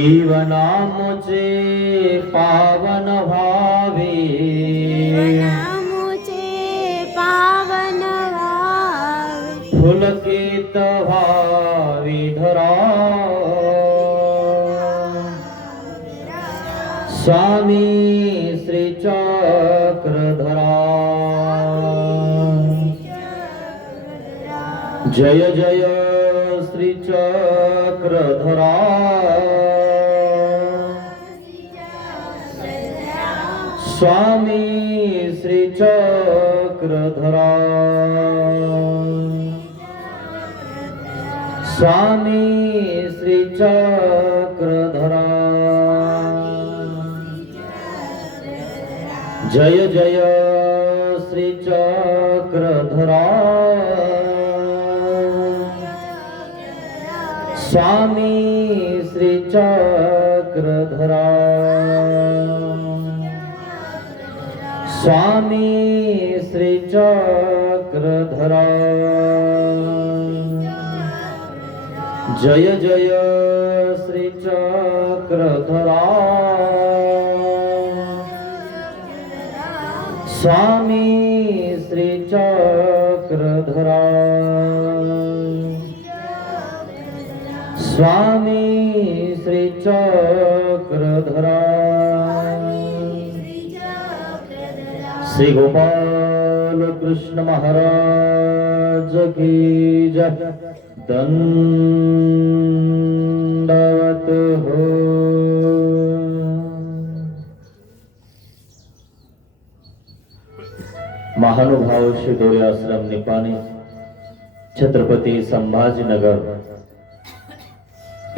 जीवनामुचे पावन भावे, जीवनामुचे पावन व्हावे, पुलकित व्हावी धरा. स्वामी श्री चक्रधरा, जय जय श्री चक्रधरा. स्वामी श्री चक्रधरा, स्वामी श्री चक्रधरा. जय जय श्री चक्रधरा. स्वामी श्री चक्रधरा, स्वामी श्री चक्रधरा. जय जय श्री चक्रधरा. स्वामी श्री चक्रधरा, स्वामी श्री चक्रधरा. श्री गोपाल कृष्ण महाराज की जय. दंडवत हो. महानुभाव शिदोरी आश्रम निपाणी, छत्रपती संभाजीनगर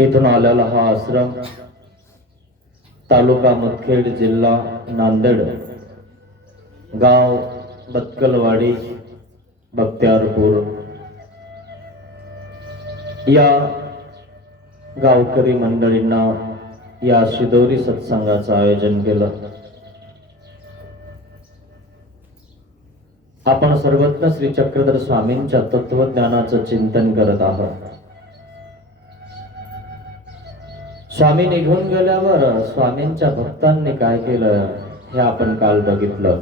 इथून आलेला हा आश्रम तालुका मुदखेड, जिल्हा नांदेड, गाव बत्कलवाडी, बख्तियारपूर या गावकरी मंडळींना या शिदोरी सत्संगाचं आयोजन केलं. आपण सर्वत्र श्री चक्रधर स्वामींच्या तत्वज्ञानाचं चिंतन करत आहोत. स्वामी निघून गेल्यावर स्वामींच्या भक्तांनी काय केलं हे आपण काल बघितलं.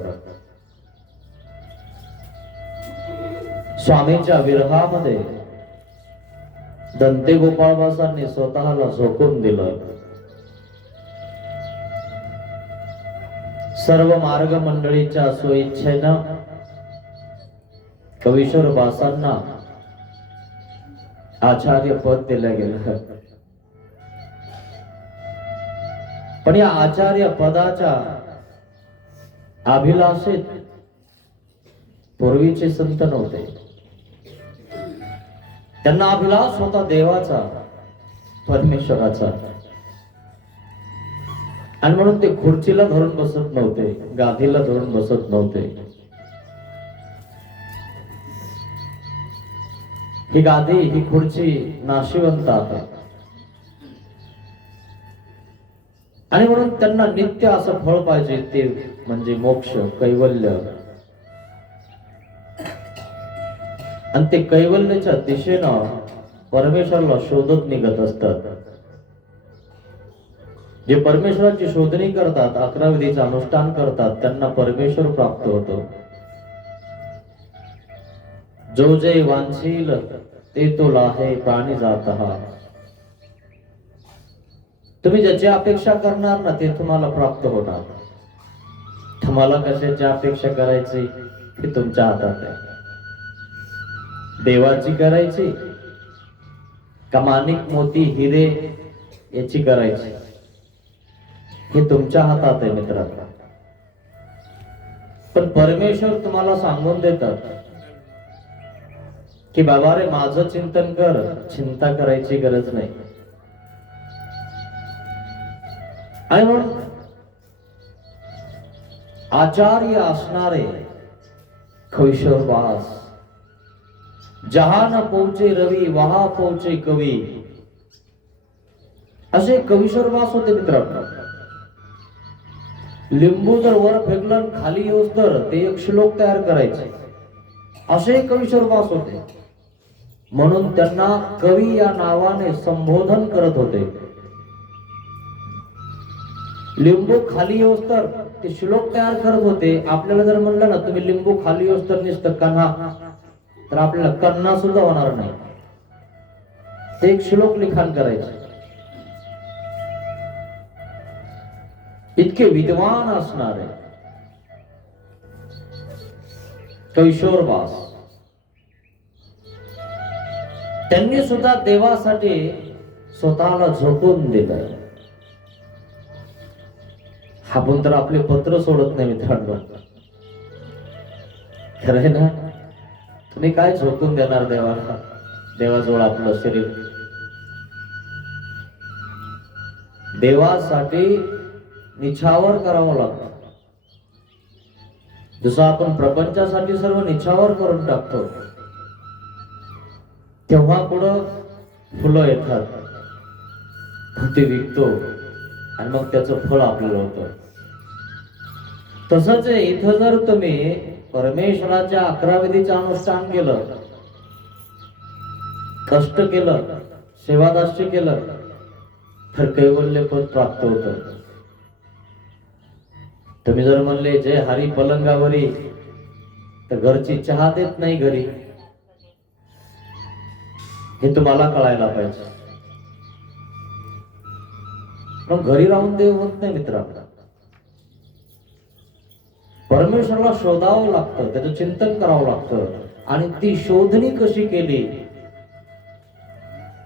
स्वामींच्या विरहामध्ये दंते गोपाळदासांनी स्वतःला झोकून दिलं. सर्व मार्ग मंडळीच्या स्वइच्छेनं कवीश्वर बासांना आचार्य पद दिलं गेलं. पण या आचार्य पदाच्या अभिलाषेत पूर्वीचे संत नव्हते. त्यांना अभिलाष होता देवाचा, परमेश्वराचा, आणि म्हणून ते खुर्चीला धरून बसत नव्हते, गादीला धरून बसत नव्हते. ही गादी, ही खुर्ची नाशिवंत आहे, आणि म्हणून त्यांना नित्य असं फळ पाहिजे, ते म्हणजे मोक्ष, कैवल्य. आणि ते कैवल्याच्या दिशेनं परमेश्वराला शोधत निघत असतात. जे परमेश्वराची शोधणी करतात, 11 विधीचं अनुष्ठान करतात, त्यांना परमेश्वर प्राप्त होतो. जो जे वांछील ते तो लाहे प्राणी जातहा. तुम्ही ज्याची अपेक्षा करणार ना ते तुम्हाला प्राप्त होणार. तुम्हाला कशाची अपेक्षा करायची हे तुमच्या हातात आहे. देवाची करायची का माणिक मोती हिरे याची करायची हे तुमच्या हातात आहे मित्रांनो. पण परमेश्वर तुम्हाला सांगून देतात की बाबा रे, माझं चिंतन कर, चिंता करायची गरज नाही. आणि म्हणून आचार्य असणारे कैशोरवास, जहा न पोचे रवी वहा पोचे कवी, असे कैशोरवास होते मित्रांनो. लिंबू जर वर फेकलं खाली येऊस तर ते एक श्लोक तयार करायचे, असे कैशोरवास होते. म्हणून त्यांना कवी या नावाने संबोधन करत होते. लिंबू खाली येऊस तर ते श्लोक तयार करत होते. आपल्याला जर म्हणलं ना तुम्ही लिंबू खाली येऊस तर नुसतं कन्हा, तर आपल्याला कन्हा सुद्धा होणार नाही. ते एक श्लोक लिखाण करायचे. इतके विद्वान असणारे कैशोरवास, त्यांनी सुद्धा देवासाठी स्वतःला झोकून दिलं. आपण तर आपले पत्र सोडत नाही मित्रांनो, खरं आहे ना. तुम्ही काय झोकून देणार देवाला, देवाजवळ आपलं शरीर. देवासाठी निछावर करावं लागतं. जसं आपण प्रपंचासाठी सर्व निछावर करून टाकतो, तेव्हा पुढं फुलं येतात, ते विकतो आणि मग त्याचं फळ आपल्याला होतं. तसंच इथं जर तुम्ही परमेश्वराच्या 11 विधीचं अनुष्ठान केलं, कष्ट केलं, सेवादास्य केलं, तर कैवल्य पद प्राप्त होतं. तुम्ही जर म्हणले जय हरी पलंगावरी, तर घरची चहा देत नाही घरी, हे तुम्हाला कळायला पाहिजे. मग घरी राहून देव होत नाही मित्रांनो. परमेश्वराला शोधावं लागतं, त्याचं चिंतन करावं लागतं. आणि ती शोधणी कशी केली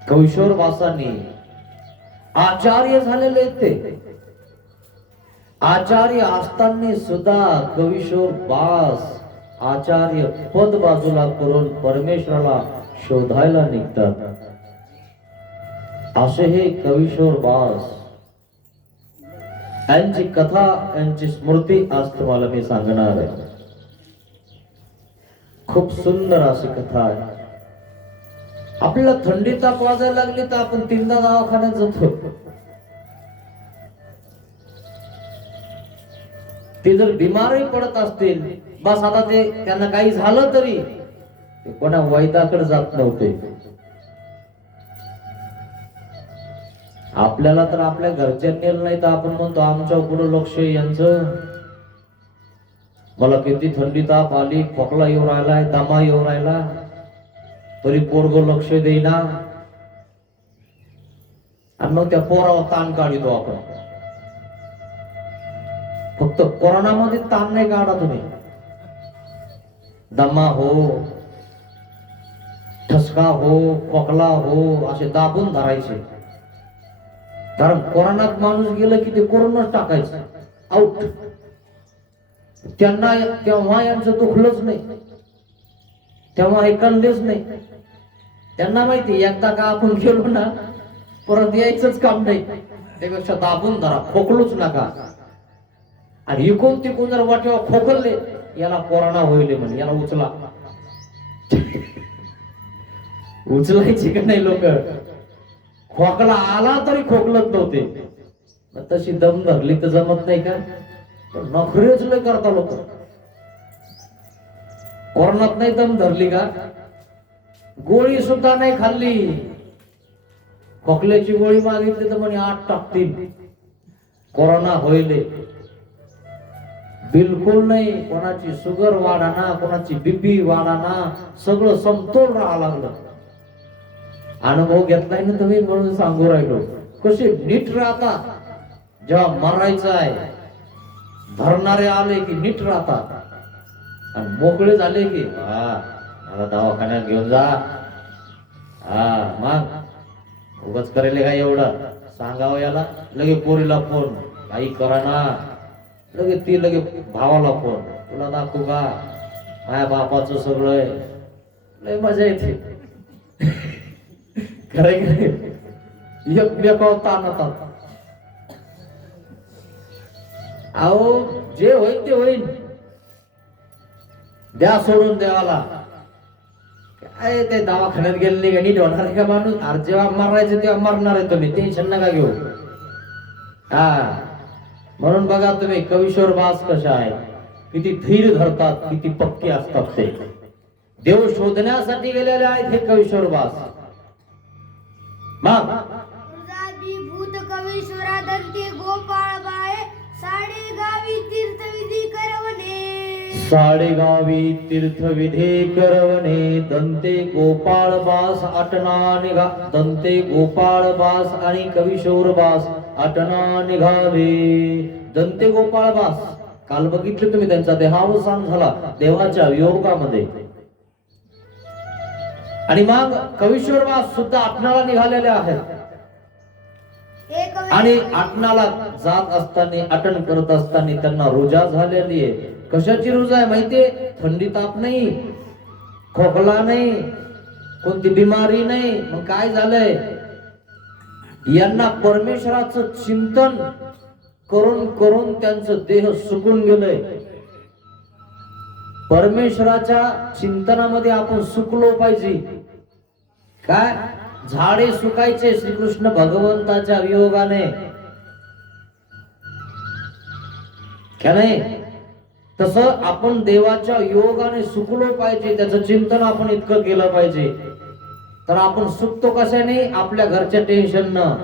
कैशोरवासांनी, आचार्य झालेले ते. आचार्य असताना सुद्धा कैशोरवास आचार्य पद बाजूला करून परमेश्वराला शोधायला निघतात. असे हे कैशोरवास, यांची कथा, यांची स्मृती आज तुम्हाला मी सांगणार आहे. खूप सुंदर अशी कथा आहे. आपल्याला थंडी ताप वाजायला लागली तर आपण 3दा दवाखान्यात जातो. ते जर बिमारही पडत असतील, बस आता ते त्यांना काही झालं तरी ते कोणा वैद्याकडे जात नव्हते. आपल्याला तर आपल्या घरच्यांनी नाही तर आपण म्हणतो आमच्या पुढे लक्ष यांचं. मला किती थंडी ताप आली, खोकला येऊ राहिलाय, दमा येऊ राहिला, तरी पोरग लक्ष देईना. आणि मग त्या पोरावर ताण काढितो आपण. फक्त कोरोनामध्ये ताण नाही काढा तुम्ही. दमा हो, ठसका हो, खोकला हो, असे दाबून धरायचे. कारण कोरोनात माणूस गेलं की ते कोरोनाच टाकायचं आउट. त्यांना तेव्हा यांचं दुखलंच नाही, तेव्हा ऐकलंच नाही. त्यांना माहिती एकदा का आपण गेलो ना परत यायचंच काम नाही. त्यापेक्षा दाबून धरा, खोकलूच नका. आणि इकून तिकून जर वाटेवा खोकलले, याला कोरोना होईल म्हणे, याला उचला. उचलायची का नाही लोक. खोकला आला तरी खोकलत नव्हते. तशी दम धरली तर जमत नाही का. नखरेच लय करता लोक. कोरोनात नाही दम धरली का, गोळी सुद्धा नाही खाल्ली, खोकल्याची गोळी मागितली तर म्हणे 8 टाकतील, कोरोना होईल. बिलकुल नाही. कोणाची शुगर वाढाना, कोणाची बीपी वाढाना, सगळं समतोल राहा लागलं. अनुभव घेतलाय ना तुम्ही, म्हणून सांगू राहिलो. कसे नीट राहता. जेव्हा मरायचं आहे, धरणारे आले की नीट राहतात, आणि मोकळे झाले की मला दवाखान्यात घेऊन जा. मग उगाच करेल का एवढं सांगावं याला. लगे पोरीला फोन, काही करा ना. लगे ती लगे भावाला फोन, तुला दाखवू का माझ्या बापाचं सगळं. लय मजा येते. खरंय की नाही. एकमेकावर ताणतात. अहो जे होईल ते होईल, द्या सोडून देवाला. काय ते दवाखान्यात गेले का नीट होणार आहे का माणूस. अरे जेव्हा मरायचं तेव्हा मरणार आहे तुम्ही, टेन्शन नका घेऊ. म्हणून बघा तुम्ही कैशोरवास कशा आहे, किती धीर धरतात, किती पक्के असतात. ते देव शोधण्यासाठी गेलेले आहेत हे कैशोरवास. मग भूत कवीश्वरा दंती गोपाळ बाळे गावी तीर्थविधी करवणे साडेगावी तीर्थविधी करवणे दंते गोपाळ बास आटना निघा दंते गोपाळ बास आणि कविशोर बास आटना निघावे दंते गोपाळ बास काल बघितलं तुम्ही त्यांचा देहावसान झाला देवाच्या वियोगामध्ये आणि मग कविश्वर बास सुद्धा आटनाला निघालेले आहेत हे कवी आणि आटनाला जात असताना अटन करत असताना त्यांना रुजा झालेली आहे कशाची रुजा आहे माहितीये थंडी ताप नाही खोकला नाही कोणती बिमारी नाही मग काय झालंय यांना परमेश्वराचं चिंतन करून करून त्यांचं देह सुकून गेलंय परमेश्वराच्या चिंतनामध्ये आपण सुकलो पाहिजे काय झाडे सुकायचे श्रीकृष्ण भगवंताच्या वियोगाने क्या नाही तसं आपण देवाच्या योगाने सुकलो पाहिजे त्याचं चिंतन आपण इतकं केलं पाहिजे तर आपण सुकतो कशाने आपल्या घरच्या टेन्शन न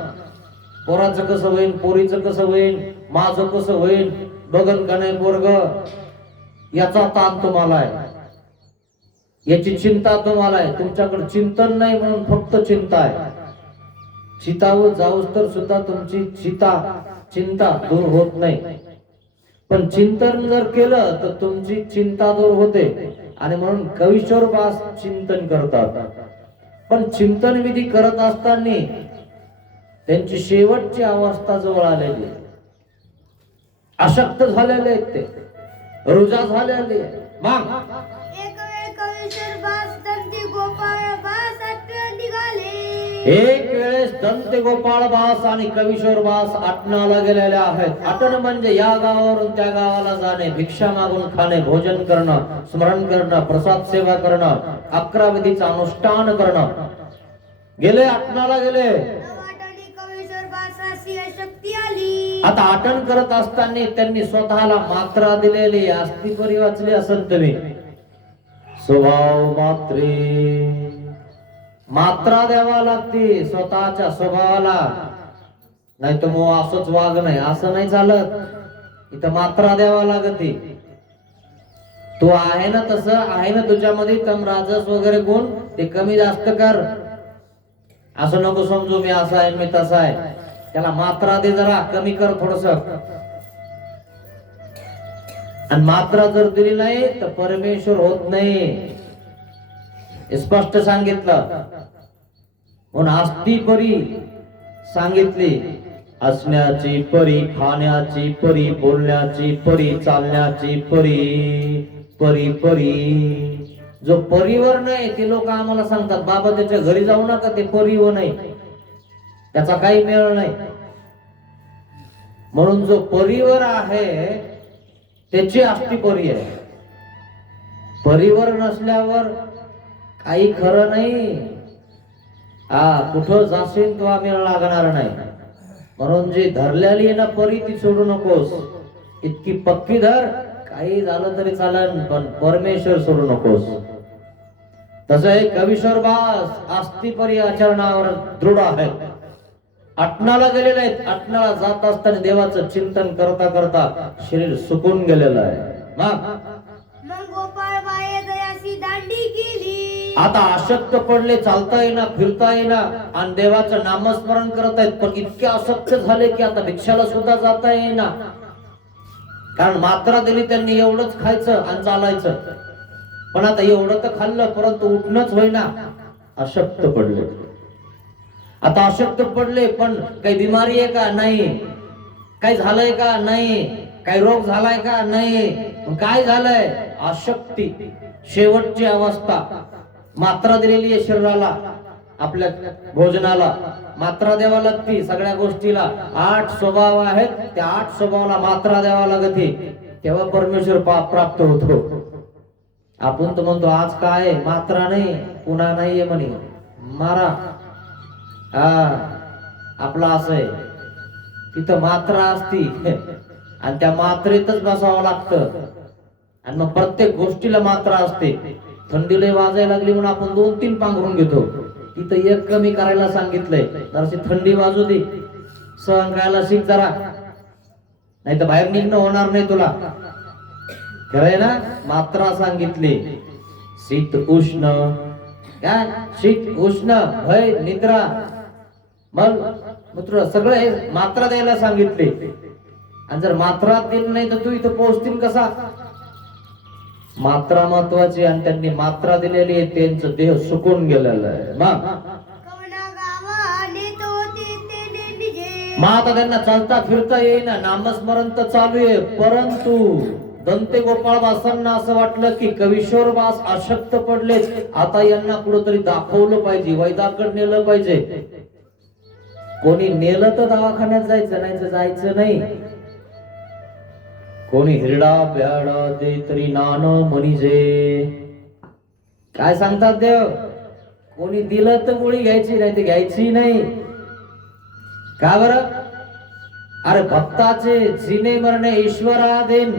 पोराचं कसं होईल पोरीचं कसं होईल माझं कसं होईल बघन का नाही पोरग याचा ताण तुम्हाला आहे याची चिंता तुम्हाला आहे तुमच्याकडे चिंतन नाही म्हणून फक्त चिंता आहे चितावर जाऊस तर सुद्धा तुमची चिंता दूर होत नाही पण चिंतन जर केलं तर तुमची चिंता दूर होते आणि म्हणून कविश्वर बास चिंतन करतात पण चिंतन विधी करत असताना त्यांची शेवटची अवस्था जवळ आलेली अशक्त झालेले आहेत ते रुजा झालेले मग एक वेळ कवीश्वर बास दंती गोपाळ बास आटन निघाले एक वेळेस दंते गोपाळ बास आणि कविश्वर बास आटनाला गेलेले आहेत आटन म्हणजे या गावावरून त्या गावाला जाणे भिक्षा मागून खाणे भोजन करणं स्मरण करणं प्रसाद सेवा करणं 11 विधीचं अनुष्ठान करणं गेले आटनाला गेले वाटाने कवीश्वर बासासी शक्ती आली आता आटन करत असताना त्यांनी स्वतःला मात्रा दिलेली अस्तिपरी वाचली असेल तुम्ही स्वभाव मात्रे मात्रा द्यावा लागते स्वतःच्या स्वभावाला नाही तर मग असंच वाग नाही असं नाही चालत इथं मात्रा द्यावा लागते तू आहे ना तसं आहे ना तुझ्यामध्ये तम राजस वगैरे गुण ते कमी जास्त कर असं नको समजू मी असा आहे मी तसा आहे त्याला मात्रा दे जरा कमी कर थोडस आणि मात्रा जर दिली नाही तर परमेश्वर होत नाही स्पष्ट सांगितलं म्हणून आस्ती परी सांगितली असण्याची परी खाण्याची परी बोलण्याची परी चालण्याची परी परी परी जो परीवर नाही ते लोक आम्हाला सांगतात बाबा त्याच्या घरी जाऊ नका ते परीवर नाही त्याचा काही मेळ नाही म्हणून जो परीवर आहे त्याची आस्ती परी आहे परीवर नसल्यावर काही खरं नाही कुठं जाशील तो आम्ही लागणार नाही म्हणून जी धरलेली ना परी ती सोडू नकोस इतकी पक्की धर काही झालं तरी चालेल पण परमेश्वर सोडू नकोस तसं हे कविश्वर बास आस्ती परी आचरणावर दृढ आहेत आटनाला गेलेले आहेत आटनाला जात असताना देवाचं चिंतन करता करता शरीर सुकून गेलेलं आहे मग गोपाळ बाये दयासी दांडी केली आता अशक्त पडले चालता येईना फिरता येईना आणि देवाचं नामस्मरण करत आहेत पण इतके अशक्त झाले की आता भिक्षाला सुद्धा जाता येईना कारण मात्रा दिली त्यांनी एवढंच खायचं आणि चालायचं पण आता एवढं तर खाल्लं परंतु उठणंच होईना अशक्त पडले आता अशक्त पडले पण काही बिमारी आहे का नाही काही झालंय का नाही काही रोग झालाय का नाही काय झालंय अशक्ती शेवटची अवस्था मात्रा दिलेली आहे शरीराला आपल्या भोजनाला मात्रा द्यावा लागते सगळ्या गोष्टीला 8 स्वभाव आहेत त्या 8 स्वभावाला मात्रा द्यावा लागते तेव्हा परमेश्वर प्राप्त होतो आपण तर म्हणतो आज काय मात्रा नाही पुन्हा नाहीये म्हणे मारा आपला असं आहे तिथं मात्रा असती आणि त्या मात्रेतच बसावं लागतं आणि मग प्रत्येक गोष्टीला मात्रा असते थंडीला वाजायला लागली म्हणून आपण 2-3 पांघरून घेतो तिथं एक कमी करायला सांगितलंय जराशी थंडी वाजू दे सहन करायला शिक जरा नाही तर बाहेर निघणं होणार नाही तुला. खरंय ना. मात्रा सांगितली, शीत उष्ण, काय शीत उष्ण, भय निद्रा, मल मूत्र, सगळं हे मात्रा द्यायला सांगितले. आणि जर मात्रा दिली नाही तर तू इथं पोहोचतील कसा. मात्रा महत्वाची, आणि त्यांनी मात्रा दिलेली आहे, त्यांचं देह सुकून गेलेलं आहे. मग कवना गावाने तो ते निजे. मग आता त्यांना चालता फिरता येईना, नामस्मरण तर चालू आहे, परंतु दंते गोपाळ बासांना असं वाटलं की कविश्वर बास अशक्त पडले, आता यांना कुठंतरी दाखवलं पाहिजे, वैदाकडे नेलं पाहिजे. कोणी नेलं तर दवाखान्यात जायचं, नाही तर जायचं नाही. कोणी हिरडा प्याडा दे तरी नान म्हणीजे, काय सांगतात देव. कोणी दिलं तर गोळी घ्यायची, नाही तर घ्यायची नाही. का बरं. अरे भक्ताचे जिने मरणे ईश्वराधीन,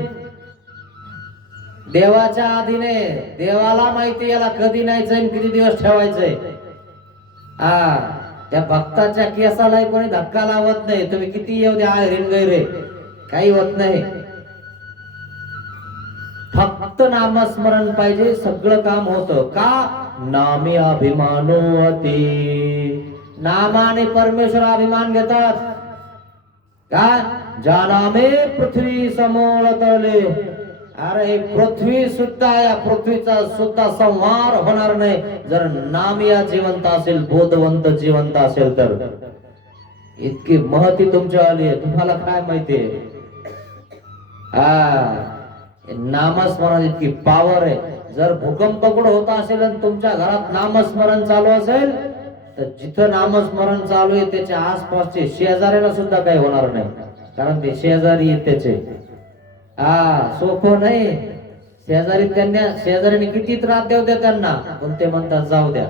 देवाच्या आधीने. देवाला माहिती याला कधी न्यायचंय, किती दिवस ठेवायचंय. त्या भक्ताच्या केसाला कोणी धक्का लावत नाही. तुम्ही किती येऊ द्या हरिण गैरे, काही होत नाही. फक्त नामस्मरण पाहिजे, सगळं काम होतं. का. नामे अभिमानो अति, नामाने परमेश्वर अभिमान घेतात. का. जानामे पृथ्वी समोर तळले. अरे हे पृथ्वी सुद्धा, या पृथ्वीचा सुद्धा संहार होणार नाही जर नाम या जिवंत असेल, बोधवंत जिवंत असेल तर. इतकी महती तुमच्या आली आहे, तुम्हाला काय माहितीये. नामस्मरण इतकी पावर आहे. जर भूकंप कुठं होता असेल आणि तुमच्या घरात नामस्मरण चालू असेल, तर जिथं नामस्मरण चालू आहे त्याच्या आसपासचे शेजाऱ्याला सुद्धा काही होणार नाही, कारण ते शेजारी आहेत त्याचे. सोपं नाही. शेजाऱ्याने किती त्रास देऊ द्या त्यांना, पण ते म्हणतात जाऊ द्या,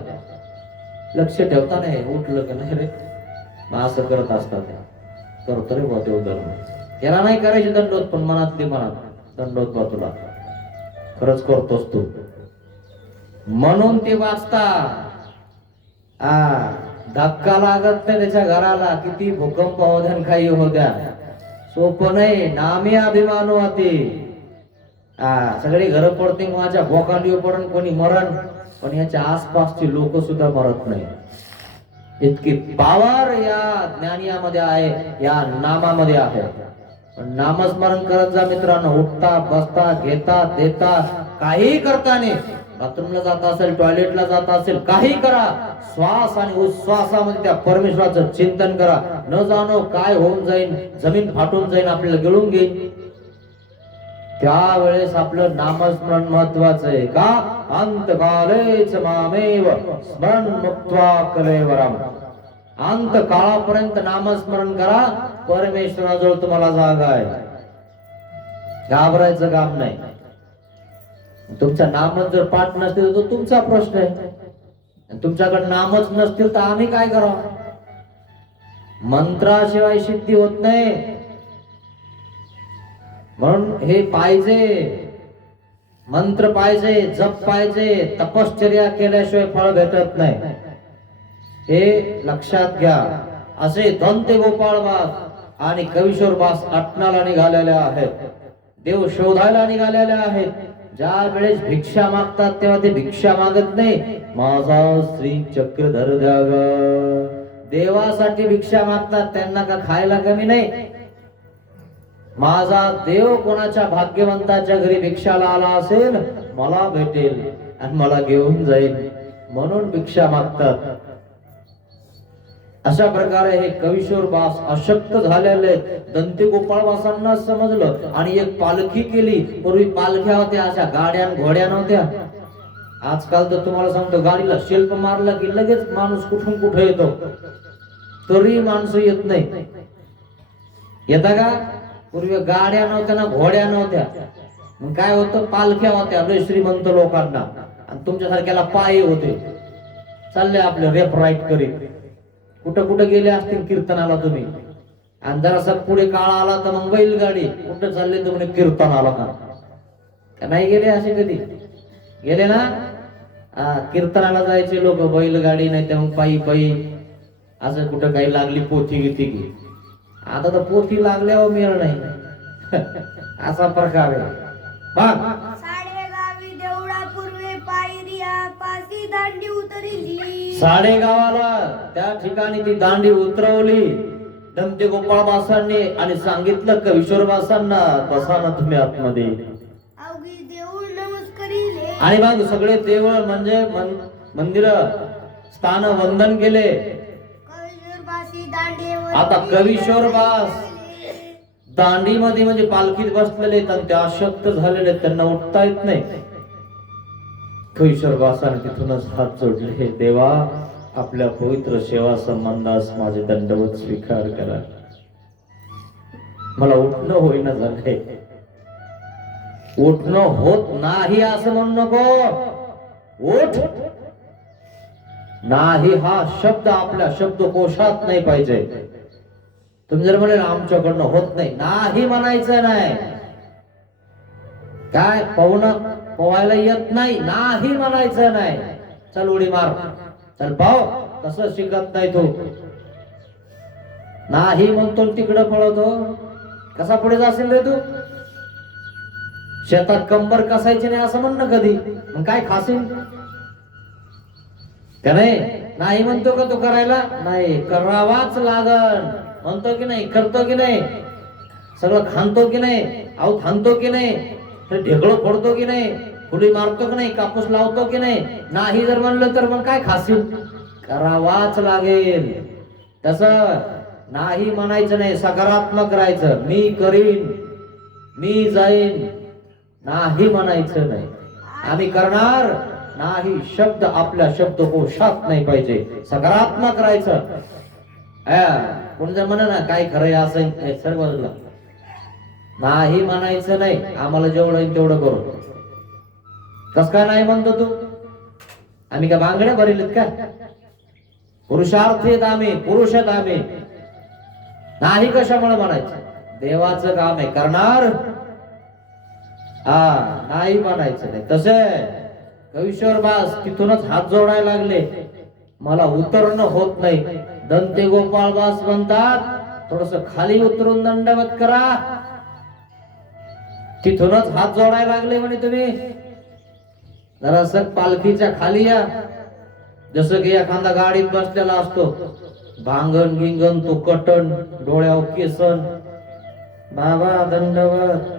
लक्ष ठेवता नाही, उठलं की नाही रे, असं करत असतात. करतो रे देव धर्म, त्याला नाही करायचे दंडोत, पण मनातली मनात दंडोत बा तुला खरंच करतोस तू, म्हणून ते वाचता. धक्का लागत नाही त्याच्या घराला, किती भूकंप हो द्या काही हो द्या, सोपं नाही. नामे अभिमानो अति. सगळी घर पडते, माझ्या भोकांडी पडून कोणी मरण, पण याच्या आसपासची लोक सुद्धा मरत नाही. इतकी पावर या ज्ञानियामध्ये आहे, या नामामध्ये आहे. पण नामस्मरण करत जा मित्रांनो. उठता बसता घेता देता काही करता नाही, बाथरूमला जात असेल, टॉयलेटला जात असेल, काही करा, श्वास आणि उच्छ्वासामध्ये त्या परमेश्वराचं चिंतन करा. न जाणो काय होऊन जाईल, जमीन फाटून जाईल, आपल्याला गिळून घेईल. त्यावेळेस आपलं नामस्मरण महत्वाचं आहे. का. अंतकालेच मामेव स्मरण मुक्त्वा कलेवरम. अंत काळापर्यंत नामस्मरण करा, परमेश्वराजवळ तुम्हाला जागा आहे, घाबरायचं काम नाही. तुमचा नामच जर पाठ नसतील तर तुमचा प्रश्न आहे, तुमच्याकडे नामच नसतील तर आम्ही काय करावं. मंत्राशिवाय सिद्धी होत नाही, म्हणून हे पाहिजे, मंत्र पाहिजे, जप पाहिजे, तपश्चर्या केल्याशिवाय फळ भेटत नाही. हे लक्षात घ्या. असे दंते गोपाळ बास आणि कविश्वर बास अटनाला निघालेले आहेत, देव शोधायला निघालेले आहेत. ज्या वेळेस भिक्षा मागतात तेव्हा ते भिक्षा मागत नाही, माझा श्री चक्रधर द्यावा. देवासाठी भिक्षा मागतात, त्यांना का खायला कमी नाही. माझा देव कोणाच्या भाग्यवंताच्या घरी भिक्षाला आला असेल, मला भेटेल आणि मला घेऊन जाईल, म्हणून भिक्षा मागतात. अशा प्रकारे हे कविश्वर बास अशक्त झालेले दंते गोपाळ बासांना समजलं आणि एक पालखी केली. पूर्वी पालख्या होत्या अशा गाड्या घोड्या नव्हत्या. आजकाल तर तुम्हाला सांगतो, गाडीला शिल्प मारलं की लगेच माणूस कुठून कुठे येतो, तरी माणसं येत नाही. येता का. पूर्वी गाड्या नव्हत्या ना घोड्या नव्हत्या, मग काय होतं, पालख्या होत्या लय श्रीमंत लोकांना, आणि तुमच्यासारख्याला पायी होते, चालले आपले रेप राईट करीत. कुठं कुठं गेले असतील कीर्तनाला तुम्ही, आणि जरासा पुढे काळ आला तर मग बैलगाडी, कुठं चालले तर म्हणे कीर्तनाला का नाही गेले. असे कधी गेले ना. कीर्तनाला जायचे लोक बैलगाडी, नाही तर मग पायी पायी. असं कुठं काही लागली पोथी घेते की, आता तर पोथी लागल्यावर मिळ नाही, असा प्रकार आहे. बघ साडेगावी देवळा पूर्वे पायरिया पासी दांडी उतरली. साडेगावाला त्या ठिकाणी ती दांडी उतरवली दंते गोपाळ बासांनी आणि सांगितलं कविश्वर बासांना बसा ना तुम्ही आतमध्ये. अवघी देऊळ नमस्कारिले. आणि मग सगळे देवळ म्हणजे मंदिर स्थान वंदन केले. कविश्वरबासी दांडीवर आता कविश्वरबास दांडीमध्ये म्हणजे पालखीत बसलेले आणि ते अशक्त झालेले, त्यांना उठता येत नाही. कविश्वरबासाने तिथूनच हात जोडले, देवा आपल्या पवित्र सेवा संबंधास माझे दंडवत स्वीकार करा. मला उठणं होईना झालंय. उठणं होत नाही असं म्हणू नको. उठ नाही हा शब्द आपल्या शब्दकोशात नाही पाहिजे. तुम्ही जर म्हणाले आमच्याकडनं होत नाही, नाही म्हणायचं नाही. काय पोवायला येत नाही, नाही म्हणायचं नाही. चल उडी मार, चल पाव. कसं शिकत नाही तू. नाही म्हणतो तिकडं पळवतो. कसा पुढे जाशील रे तू? शेतात कंबर कसायची नाही असं म्हण ना कधी, मग काय खाशील का नाही? नाही म्हणतो का तू करायला? नाही, करावाच लागन. म्हणतो की नाही, करतो की नाही, सगळं खांतो की नाही, अहो थांबतो की नाही, ढेकळं फोडतो की नाही, फुली मारतो की नाही, कापूस लावतो की नाही. नाही जर म्हणलं तर मग काय खाशील? करावाच लागेल. तस नाही म्हणायचं नाही, सकारात्मक राहायचं. मी करीन, मी जाईन, नाही म्हणायचं नाही. आम्ही करणार नाही शब्द आपल्या शब्दकोशात नाही पाहिजे. सकारात्मक राहायचं. कोणी जर म्हणा ना काय खरंय असं सर्व बाजूला नाही म्हणायचं नाही. आम्हाला जेवढं येईल तेवढं करू. कस काय नाही म्हणतो तू? आम्ही का बांगड्या भरलेत का? पुरुषार्थ आहेत आम्ही, पुरुष आहेत आम्ही. नाही कशामुळे म्हणायचं? देवाचं काम आहे, करणार. नाही म्हणायचं नाही. तसे कविश्वरबास तिथूनच हात जोडायला लागले. मला उतरणं होत नाही. दंते गोपाळबास म्हणतात थोडस खाली उतरून दंडवत करा. तिथूनच हात जोडायला लागले म्हणे तुम्ही. जरास पालखीच्या खाली या. जसं की एखादा गाडीत बसलेला असतो, भांगण गिंगण तो कटण, डोळ्यावर केसन, बाबा दंडवत.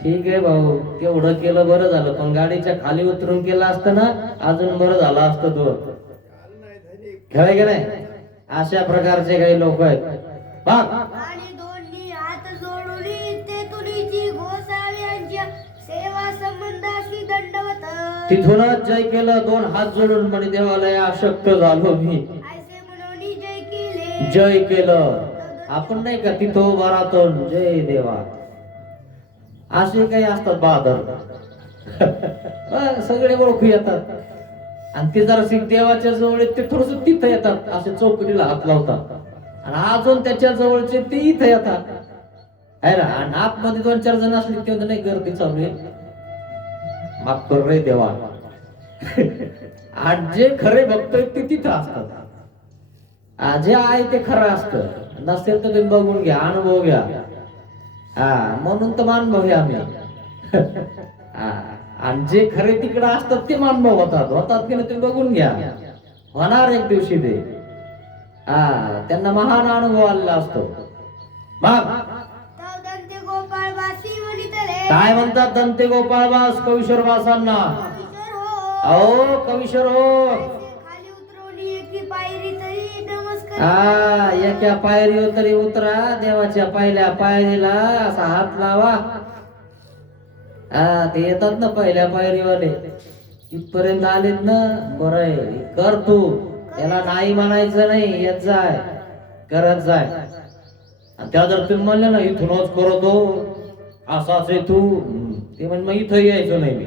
ठीक आहे भाऊ, तेवढं केलं बरं झालं, पण गाडीच्या खाली उतरून केलं असतं ना अजून बरं झालं असतं. तो खरंय की नाही? अशा प्रकारचे काही लोक आहेत. आणि दोन्ही हात जोडून ते तुरीची गोसावी यांच्या सेवा संबंधाशी दंडवत. तिथूनच जय केलं, दोन हात जोडून म्हणे देवाला अशक्त झालो मी. ऐसे म्हणून जय केले. जय केलं. आपण नाही का तिथं उभा राहतो, जय देवा. असे काही असतात बहादर. सगळे ओळखू येतात. आणि ते जरा देवाच्या जवळ ते थोडस तिथं येतात, असे चौकटीला हात लावतात. आणि अजून त्याच्या जवळचे ते इथं येतात. आहे ना? आणि आतमध्ये 2-4 जण असले तेव्हा नाही गर्दी चालू आहे, माफ कर रे देवा. आणि जे खरे भक्त आहेत ते तिथं असतात. जे आहे ते खरं असतं. नसेल तर तुम्ही बघून घ्या, अनुभव घ्या. म्हणून तर मानभाव आहे आम्ही. आणि जे खरे तिकडे असतात ते मानभाव होतात की नाही तुम्ही बघून घ्या. होणार एक दिवशी ते. त्यांना महान अनुभव आलेला असतो. दंते गोपाळबासी म्हणितले. काय म्हणतात दंते गोपाळबास कविश्वरबासांना? कविश्वर हो. अहो कविश्वर हो. खाली उतरवून एकी पायरी तरी नमस्कार. एका पायरीवर तरी उतरा. देवाच्या पहिल्या पायरीला असा हात लावा. ते येतात ना पहिल्या पायरीवाले, इथपर्यंत आलेत ना, बरं आहे, कर तू. त्याला नाही म्हणायचं नाही, येत जाय, करत जाय. आणि त्या जर तुम्ही म्हणले ना इथूनच करतो असाच आहे तू, ते म्हणजे मग इथं यायचं नाही मी.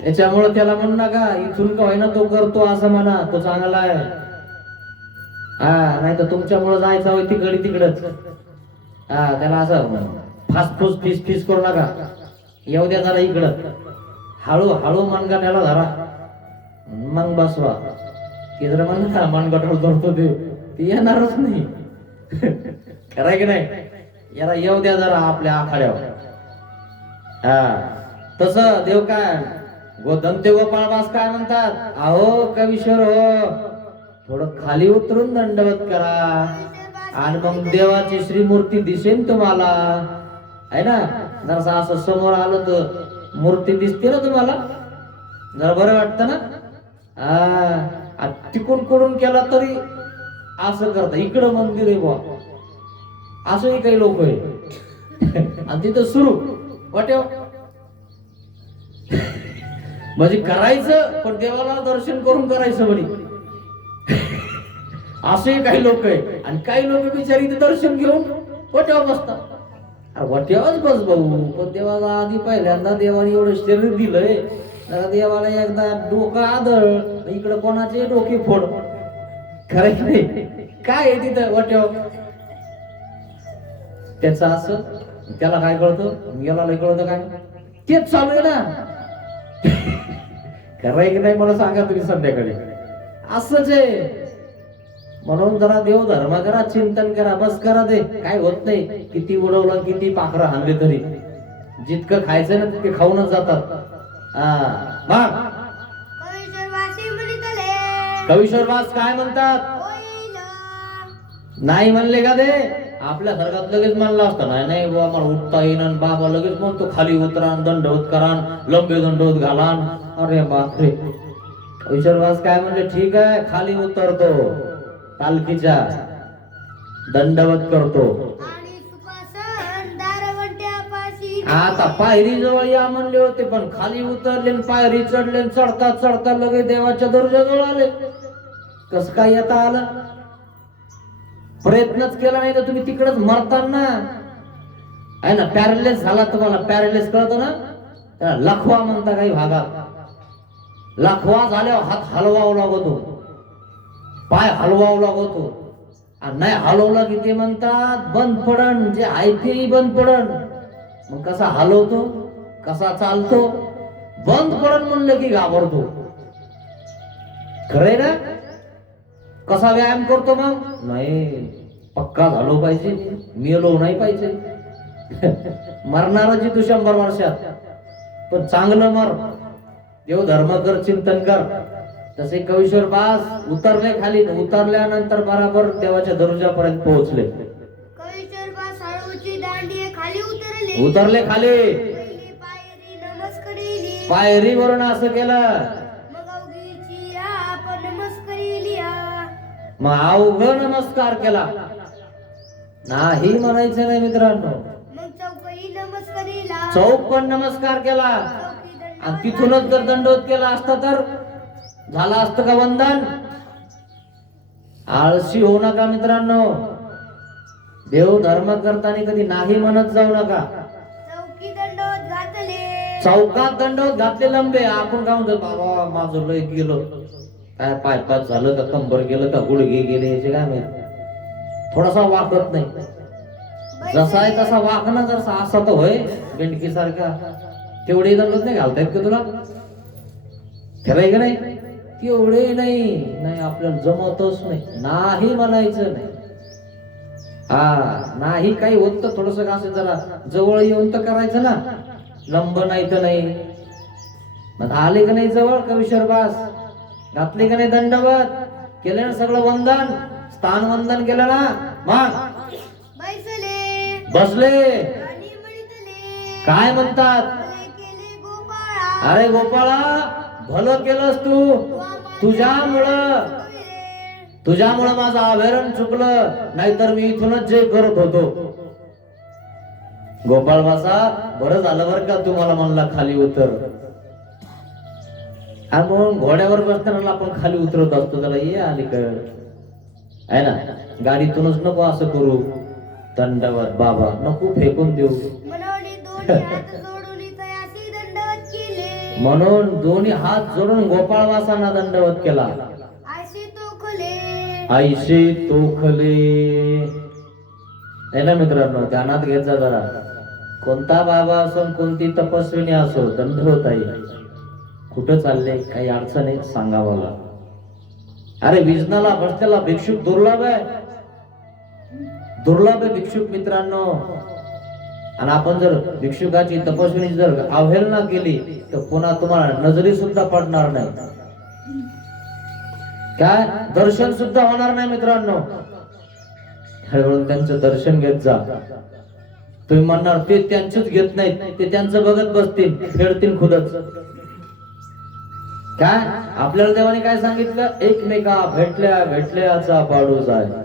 त्याच्यामुळे त्याला म्हणू नका इथून का होईना तो करतो असं म्हणा, तो चांगला आहे. नाही तर तुमच्यामुळे जायचं होय तिकडच. त्याला असं फासफूस फीस करू नका. येऊ द्या जरा इकडं, हळू मनगटाला धरा, मग बसवा. ते जर म्हणलं मनगटावर धरतो ते येणारच नाही. खरंय की नाही? याला येऊ द्या जरा आपल्या आखाड्यावर. हा तसं देव काय दंते गोपाळबास काय म्हणतात, अहो कवीश्वर हो, थोडं खाली उतरून दंडवत करा आणि मग देवाची श्रीमूर्ती दिसेल तुम्हाला, आहे ना. जरा असं समोर आलं तर मूर्ती दिसते ना तुम्हाला, जरा बरं वाटतं ना. हा तिकडून कडून केला तरी असं करता, इकडं मंदिर आहे बुवा, असंही काही लोक आहे. आणि तिथं सुरू वाटेव म्हणजे करायचं, पण देवाला दर्शन करून करायचं म्हणे. असे काही लोक आहे. आणि काही लोक बिचारी इथे दर्शन घेऊन वट्यावर बसतात. वट्यावरच बस भाऊ, पण देवाला आधी पहिल्यांदा देवाने एवढं शरीर दिलंय, जरा देवाला एकदा डोकं आदळ, इकडे कोणाचे डोके फोड. खरं की नाही? काय आहे तिथं वट्यावर? त्याचं असं, त्याला काय कळतं, गेला कळतं काय, तेच चालू आहे ना. खरंय की नाही मला सांगा तुम्ही संध्याकाळी. असंच आहे. म्हणून जरा देव धर्म करा, चिंतन करा, बस करा. ते काय होत नाही. किती उडवलं, किती पाखरं हाणले तरी जितकं खायचं ना तितके खाऊनच जातात. कवीश्वरबास काय म्हणतात, नाही म्हणले का ते? आपल्या सारखात लगेच म्हणलं असतं, नाही नाही बाबा मला उठता येईन, बाबा लगेच म्हणतो खाली उतरान, दंडवत करान, लंबे दंडवत घालान. अरे बापरे. कवीश्वरबास काय म्हणले, ठीक आहे खाली उतरतो, पालखीच्या दंडवत करतो. आता पायरी जवळ या म्हणले होते, पण खाली उतरले, पायरी चढले, चढता चढता लगे देवाच्या दर्जाजवळ आले. कस काय येता आलं? प्रयत्नच केला नाही तर तुम्ही तिकडच मरताना, आहे ना. पॅरालिस झाला तुम्हाला, पॅरालिस कळतो ना, त्याला लखवा म्हणता काही भागात. लखवा झाल्यावर हात हलवावा लागतो, पाय हलवावा लागतो. आणि नाही हलवला की ते म्हणतात बंद पडन, जे आहे ते बंद पडन. मग कसा हलवतो, कसा चालतो, बंद पडन म्हणलं की घाबरतो. खरंय ना? कसा व्यायाम करतो मग, नाही पक्का झालो पाहिजे, मेलो नाही पाहिजे. मरणारच तू 100 वर्षात, पण चांगलं मर, देव धर्म कर, चिंतन कर. तसे कवीश्वरबास उतरले खाली, उतरल्यानंतर बराबर देवाच्या दर्जापर्यंत पोहोचले. कवीश्वरबास हळूची दांडी खाली उतरले खाली, पायरीवरून असं केलं, मग अवघड नमस्कार केला. नाही म्हणायचं नाही मित्रांनो, चौक पण नमस्कार केला. आणि तिथूनच जर दंडवत केला असता तर झाला असतं का वंदन? आळशी होऊ नका मित्रांनो. देव धर्म करताना कधी नाही म्हणत जाऊ नका. चौकात दंडवत घातले लंबे, आपण काय म्हणतो, बाबा माझं लय गेलं, काय पाय पाच झालं का, कंबर गेलं का, गुडघे गेले, याचे काय माहित. थोडासा वाकत नाही, जसा आहे तसा वाकणं, जर असा तर होय बेंडकी सारखा. तेवढे दंडवत नाही घालता येत का तुला? खरंय का नाही? तेवढे नाही, आपल्याला जमतच नाही म्हणायचं नाही. नाही काही होत तर थोडस असं जरा जवळ येऊन तर करायचं ना, लंब नाही तर नाही. मग आले का नाही जवळ कवीश्वरबास, घातले का नाही दंडवत, केलं ना सगळं वंदन, स्थान वंदन केलं ना, मग बसले. काय म्हणतात, अरे गोपाळा भलं केलंस तू, तुझ्यामुळं माझं अभयारण्य चुकलं, नाहीतर मी इथूनच जे करत होतो. गोपाळ बासा बरं झालं बरं का तुम्हाला म्हणला खाली उतर. आणि म्हणून घोड्यावर बसताना आपण खाली उतरत असतो, त्याला ये अलीकड, आहे ना. गाडीतूनच नको असं करू, दंडवत बाबा नको फेकून देऊ. म्हणून दोन्ही हात जोडून गोपाळवासांना दंडवत केला. ऐशे तोखले, है ना मित्रांनो, ध्यानात घेत जा जरा. कोणता बाबा असो, कोणती तपस्विनी असो, दंडवत आहे. कुठं चालले, काही अडचण आहे सांगा मला. अरे विजनाला बसलेला भिक्षुक दुर्लभ आहे. दुर्लभ आहे भिक्षुक मित्रांनो. आणि आपण जर भिक्षुकाची तपस्वी जर अवहेलना केली तर पुन्हा तुम्हाला नजरी सुद्धा पडणार नाही, काय दर्शन सुद्धा होणार नाही मित्रांनो. हळूहळू त्यांचं दर्शन घेत जा. तुम्ही म्हणणार ते त्यांचंच घेत नाहीत, ते त्यांचं बघत बसतील, फेडतील खुदच. काय आपल्याला देवाने काय सांगितलं, एकमेका भेटल्या भेटल्याचा पाडूस आहे.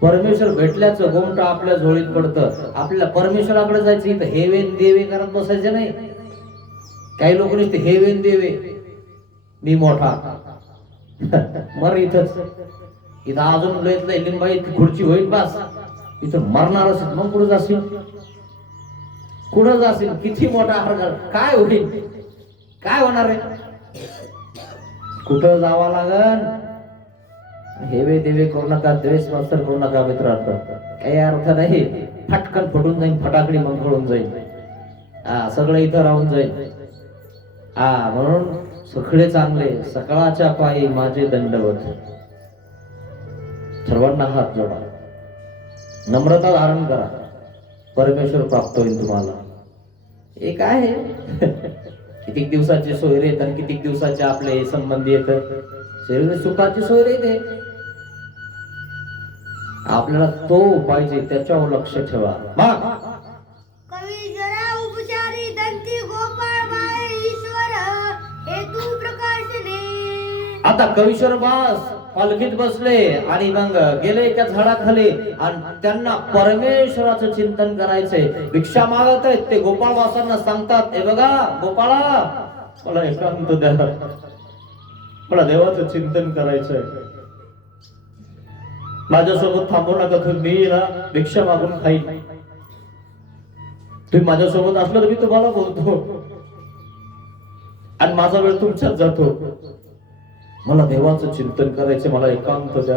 परमेश्वर भेटल्याचं गोमट आपल्या झोळीत पडतं. आपल्याला परमेश्वराकडे जायचं, इथं हे वेन देवे करत बसायचे नाही. काही लोक नुसते हे वेन देवे, मी मोठा मर इथंच. इथं अजून लयतलंय लिंबाई खुर्ची होईल बस, इथं मरणार असेल मग कुठं जाशील, कुठं जाशील, किती मोठा हरकत, काय होईल, काय होणार आहे, कुठं जावं लागन. हेवे देवे करू नका, द्वेष मत्सर करू नका मित्रांनो, काही अर्थ नाही. फटकन फुटून जाईल, फटाकडी मंगळून जाईल, सगळं इथं राहून जाईल. म्हणून सगळे चांगले, सकाळच्या पायी माझे दंडवत. सर्वांना हात जोडा, नम्रता धारण करा, परमेश्वर प्राप्त होईल तुम्हाला. हे काय आहे कितीक दिवसाचे सोयरे येत आणि कितीक दिवसाचे आपले संबंधी येत. शरीर सुखाची सोयरे येते, आपल्याला तो पाहिजे त्याच्यावर लक्ष ठेवा. कवी जरा उपचारी दंती गोपाळ बाळ ईश्वर हे तू प्रकाशने. आता कवीश्वर बास पालखीत बसले आणि मग गेले एका झाडाखाली आणि त्यांना परमेश्वराचं चिंतन करायचंय. भिक्षा मागत आहेत ते गोपाळ बासांना सांगतात, हे बघा गोपाळा, मला एकांत द्या, मला देवाचं चिंतन करायचंय, माझ्यासोबत थांबू नका, तुम्ही ना भिक्षा मागून खाईल, तुम्ही माझ्यासोबत असलं तर मी तुम्हाला बोलतो आणि माझा वेळ तुमच्यात जातो. मला देवाचं चिंतन करायचं, मला एकांत द्या.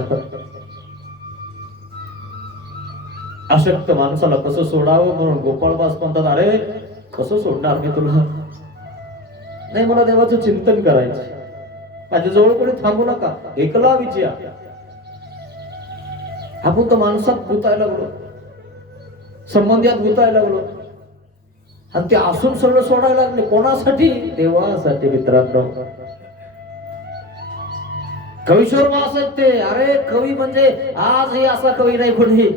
अशक्त माणसाला कसं सोडावं म्हणून गोपाळबास म्हणतात, अरे कसं सोडणार मी तुला, नाही मला देवाचं चिंतन करायचं, माझ्या जवळ कोणी थांबू नका, एकला विजया. आपण तर माणसात गुतायला लागलो, संबंधात गुतायला लागलो आणि ते असून सगळं सोडायला लागले. कोणासाठी? देवासाठी मित्रांनो. कवीश्वर वास आहेत ते. अरे कवी म्हणजे आजही असा कवी नाही कोणी.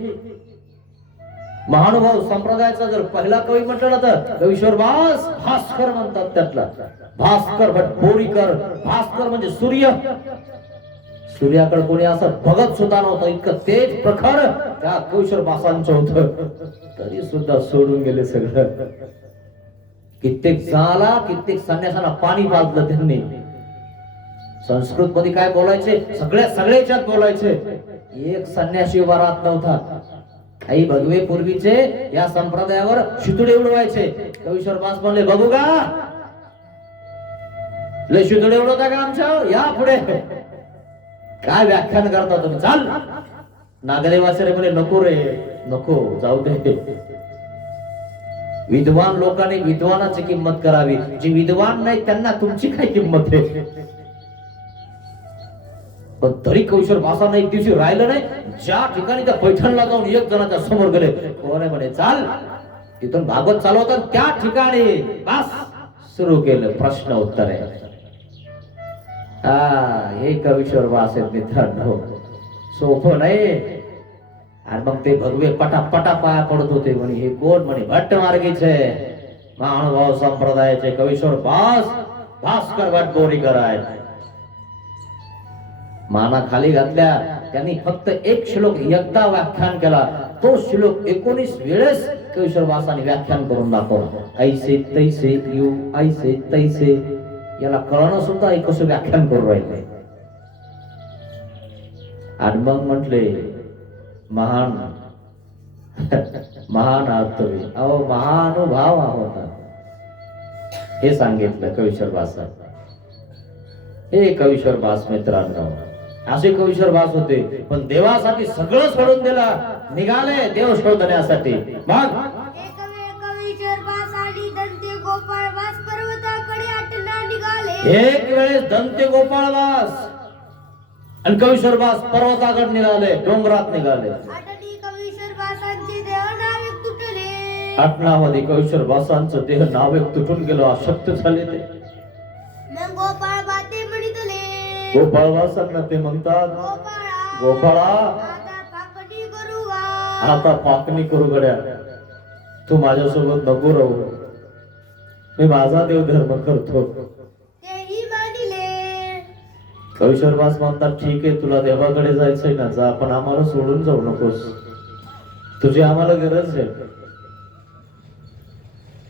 महानुभाव संप्रदायाचा जर पहिला कवी म्हटलं ना तर कवीश्वर वास, भास्कर म्हणतात त्यातला. भास्कर भट बोरीकर. भास्कर म्हणजे सूर्य. सूर्याकडे कोणी असं बघत सुद्धा नव्हतं, इतकं तेज प्रखर त्या कवीश्वर वासांचं होतं. तरी सुद्धा सोडून गेले सगळं. कित्येक झाला, कित्येक संन्यासांना पाणी पाजलं त्यांनी. संस्कृत मध्ये काय बोलायचे, सगळ्याच्यात बोलायचे. एक संन्यासी उभा राहत नव्हता. काही भगवे पूर्वीचे या संप्रदायावर शितुडे उडवायचे. कवीश्वर वास म्हणले, बघू का लय शितुडे उडवता का आमच्या, या पुढे काय व्याख्यान करता तुम्ही, चाल. नागदेवाचार्य म्हणे, नको रे नको, जाऊ दे. विद्वान लोकांनी विद्वानाची किंमत करावी, जी विद्वान नाही त्यांना तुमची काय किंमत आहे. पण तरी कवीश्वर वासांना एक दिवशी राहिलं नाही. ज्या ठिकाणी त्या पैठणला जाऊन एक जणाच्या समोर गेले, कोण म्हणे, चाल तिथून भागवत चालवतात त्या ठिकाणी बस सुरू केलं प्रश्न उत्तर आहे. हे कवीश्वर वास आहेत मित्रांनो, सोपं नाही. आणि मग ते भगवे पटापटा पाया पडत होते. म्हणे हे कोण, म्हणे भट्ट मार्गीचे महानुभाव संप्रदायाचे कवीश्वर वास, भास्कर भट बोरीकर आहेत. माना खाली घातल्या. त्यांनी फक्त एक श्लोक एकदा व्याख्यान केला. तो श्लोक 19 वेळेस कवीश्वर वासाने व्याख्यान करून दाखवला. ऐसे तैसे यू ऐसे तैसे. याला कळणं सुद्धा एक कसं व्याख्यान करून राहिले. आणि मग म्हटले, महान महान आहात तुम्ही, अहो महानुभाव आहोत, हे सांगितलं कवीश्वर वासा. हे कवीश्वर वास मित्रांनो, असे कवीश्वर वास होते. पण देवासाठी सगळं सोडून दिलं, निघाले देव शोधण्यासाठी. मग कवीश्वर वास आणि दंते गोपाळ वास पर्वताकडे आटला निघाले. एक वेळेस दंते गोपाळ वास आणि कवीश्वर वास पर्वताकडे निघाले, डोंगरात निघाले. आटली कवीश्वर आटणामध्ये कवीश्वर वासांचं देह नावेक तुटून गेलो, अशक्त झाले ते. मग गोपाळ बाते म्हणितले, गोपाळ वासांना ते म्हणतात, गोपाळा गोपाळा आता पाकणी करू गा. आता पाकणी करू गड्या, तू माझ्यासोबत नको राहू, मी माझा देवधर्म करतो. तेही मानिले. कवीश्वर वास म्हणतात, ठीक आहे, तुला देवाकडे जायचंय ना, जा, पण आम्हाला सोडून जाऊ नकोस, तुझी आम्हाला गरज आहे.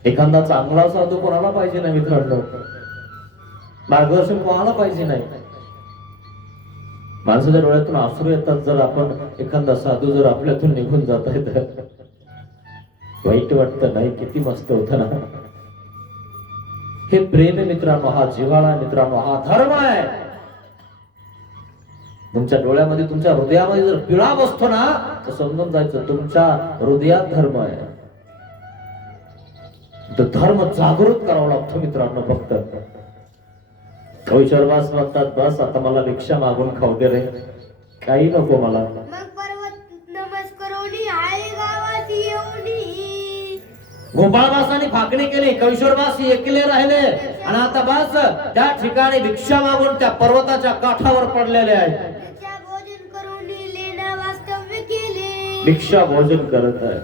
एखादा चांगला साधू कोणाला पाहिजे नाही मित्रांनो, मार्गदर्शन कोणाला पाहिजे नाही. माणसाच्या डोळ्यातून अश्रू येतात जर आपण एखादा साधू जर आपल्यातून निघून जात आहे तर वाईट वाटतं नाही. किती मस्त होतं ना हे प्रेम आहे मित्रांनो, हा जिव्हाळा मित्रांनो, हा धर्म आहे. तुमच्या डोळ्यामध्ये तुमच्या हृदयामध्ये जर पिळा बसतो ना तर समजून जायचं तुमच्या हृदयात धर्म आहे. तो धर्म जागृत करावा लागतो मित्रांनो. फक्त कवीश्वर वास म्हणतात, बस आता मला भिक्षा मागून खाऊ दे रे, काही नको मला. मग पर्वत नमस्करोनी आहे गावाची येऊनी. गोपाळवासाने फाकणी केली, कवीश्वरवास एकले राहिले आणि आता बस त्या ठिकाणी भिक्षा मागून त्या पर्वताच्या काठावर पडलेले आहेत. भिक्षा भोजन करोनी लेणा वास्तव्य केले. भिक्षा भोजन करत आहे,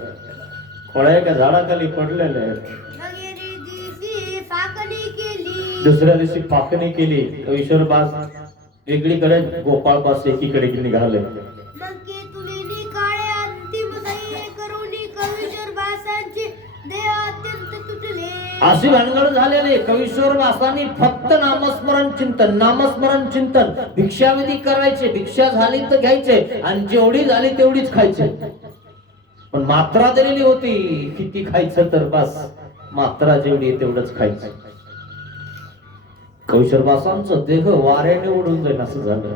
फळ्याच्या झाडाखाली पडलेले आहेत. मग येरी दिवशी फाकणी केली. दुसऱ्या दिवशी फाकणी केली. कवीश्वरवास वेगळीकडे, गोपाळवास एकीकडे निघाले. मग केतुलीनी काळे अंतिम सह्य करोनी कवीश्वर बासांचे देह अत्यंत तुटले. अशी भानगड झालेली. कवीश्वरवासांनी फक्त नामस्मरण चिंतन, नामस्मरण चिंतन, भिक्षाविधी करायचे, भिक्षा झाली तर घ्यायचे आणि जेवढी झाली तेवढीच खायचे. पण मात्रा दिलेली होती, किती खायचं तर बस मात्रा जेवढी आहे तेवढंच खायचं. कवीश्वरवासांचं देह वाऱ्याने उडून जाईल असं झालं.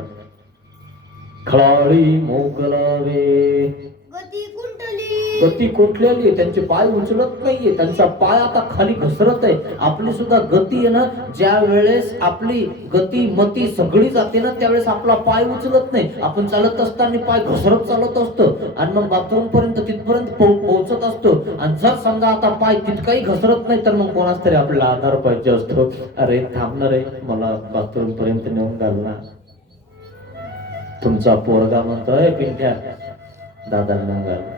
खळाळी मोगलावे, गती कुंटली. गती कुठलेली, त्यांचे पाय उचलत नाहीये, त्यांचा पाय आता खाली घसरत आहे. आपली सुद्धा गती आहे ना, ज्या वेळेस आपली गती मती सगळी जाते ना त्यावेळेस आपला पाय उचलत नाही. आपण चालत असताना पाय घसरत चालत असतो आणि मग बाथरूम पर्यंत तिथपर्यंत पोहोचत असतो. आणि जर समजा आता पाय तितकाही घसरत नाही तर मग कोणाच तरी आपल्याला आधार पाहिजे असतो. अरे थांबणार आहे, मला बाथरूम पर्यंत नेऊन घालणार. तुमचा पोरगा म्हणतोय, पिंट्या दादांना घाल.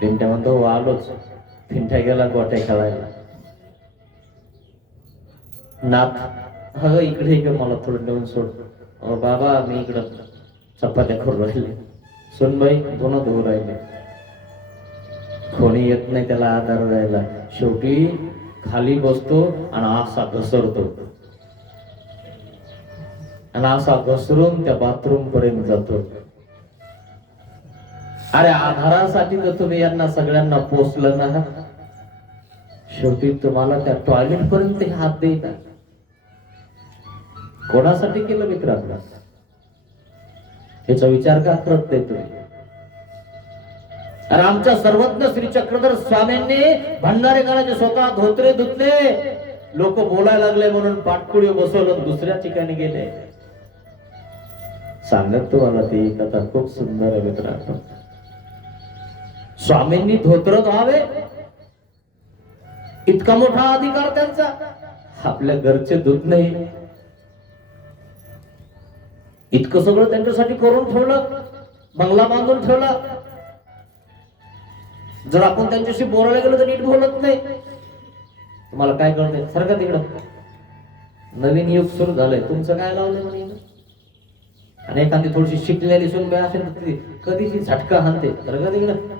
पिंट्या म्हणतो, हो आलोच. पिंट्या गेला गोट्या खेळायला. नाथ, अगं इकडे इकडे मला थोडं नेऊन सोड. अहो बाबा, मी इकडं चपात्या करून राहिले. सुनबाई दोन धुवून राहिले. कोणी येत नाही त्याला आधार द्यायला. शेवटी खाली बसतो आणि असा घसरतो आणि असा घसरून त्या बाथरूम पर्यंत जातो. अरे आधारासाठी तर तुम्ही यांना सगळ्यांना पोचलं ना, शेवटी तुम्हाला त्या टॉयलेट पर्यंत हात देता. कोणासाठी केलं मित्रांनो? याचा विचार का करत नाही तुम्ही? अरे आमच्या सर्वज्ञ श्री चक्रधर स्वामींनी भंडारे करायचे, स्वतः धोत्रे धुतले. लोक बोलायला लागले म्हणून पाटकुळी बसवलं, दुसऱ्या ठिकाणी गेले. सांगत तुम्हाला ती कथा खूप सुंदर आहे मित्रांनो. स्वामींनी धोत्र धुवावे इतका मोठा अधिकार त्यांचा, आपल्या घरचे धुत नाही. इतकं सगळं त्यांच्यासाठी करून ठेवलं, बंगला बांधून ठेवला. जर आपण त्यांच्याशी बोलायला गेलो तर नीट बोलत नाही. तुम्हाला काय कळतंय? सारखं तिकडं नवीन युग सुरू झालंय, तुमचं काय लावलंय म्हणे. आणि एखादी थोडीशी शिकलेली सुनबाई असेल तर कधीची झटका हाणते. सारखं तिकडं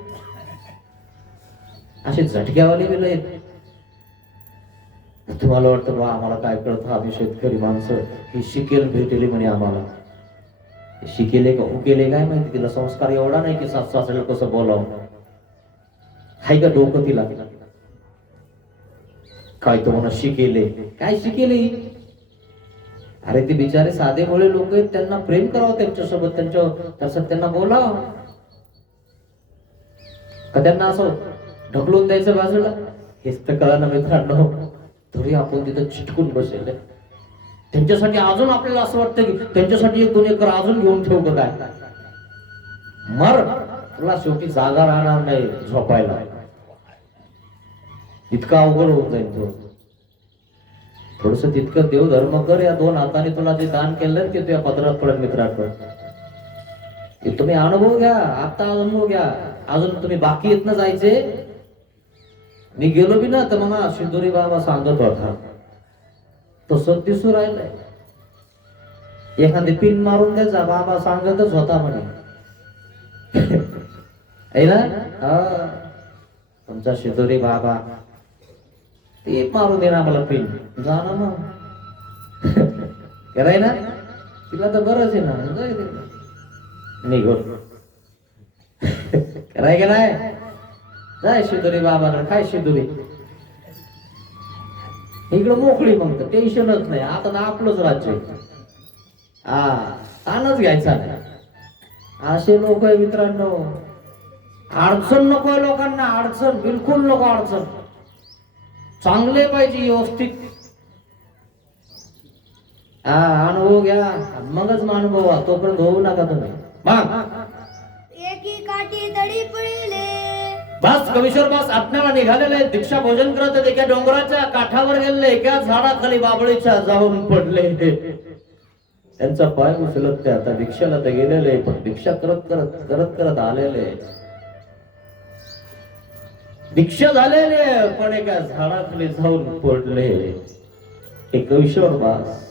असे झटक्यावाले गेले आहेत. तुम्हाला वाटतं बा आम्हाला काय कळतं, आम्ही शेतकरी माणसं, ही शिकेल भेटेली म्हणे आम्हाला. शिकेले का उकेले काय माहिती, तिला संस्कार एवढा नाही की सासू सासऱ्याला कसं बोलावं. हाय का डोकं तिला? काय तो म्हणा शिकेले, काय शिकेले? अरे ते बिचारे साधे भोळे लोक आहेत, त्यांना प्रेम करावं त्यांच्यासोबत, तसं त्यांना बोलावं का त्यांना असं ढकलून द्यायचं बाजूला? हेच तर कळा ना मित्रांनो. तरी आपण तिथं चिटकून बसेल. त्यांच्यासाठी अजून आपल्याला असं वाटतं की त्यांच्यासाठी 1-2 एकर अजून घेऊन ठेवू का काय? मर, तुला शेवटी जागा राहणार नाही झोपायला. इतका अवघड होत जाईल तो. थोडस तितकं देवधर्म कर. या 2 हाताने तुला जे दान केलं ते तुझ्या पदरात पडत मित्रांनो. हे तुम्ही अनुभव घ्या. आता अनुभव घ्या. अजून तुम्ही बाकी येत ना जायचे. मी गेलो बी ना तर मला शिदोरी बाबा सांगत होता तसं दिसू राहिलंय. एखादी पिन मारून द्यायचा बाबा सांगतच होता म्हणे. आहे ना. हा तुमचा शिदोरी बाबा ते मारून देणार मला पिन. जा ना मग. कराय ना तिला तर बरंच आहे ना. निघून कराय का नाही. जाय शिदोरी बाबाकडे. काय शिदोरी इकडं मोकळी. मग तर टेन्शनच नाही. आता ना आपलंच राज्य. हा ताणच घ्यायचा नाही. असे लोक आहे मित्रांनो. अडचण नको आहे लोकांना. अडचण बिलकुल नको. अडचण चांगले पाहिजे व्यवस्थित. हा अनुभव घ्या मगच अनुभव. तोपर्यंत होऊ नका तुम्ही. एकी काठी तडी पडिले. बस कविश्वर बस आपल्याला निघालेले. दीक्षा भोजन करत होते. एका डोंगराच्या काठावर गेले. एका झाडाखाली बाबळीच्या जाऊन पडले. त्यांचा पाय उचलत ते आता दीक्षाला तर गेलेले. पण दीक्षा करत करत करत करत आलेले. दीक्षा झालेले पण एका झाडाखाली जाऊन पडले. हे कविश्वर बास.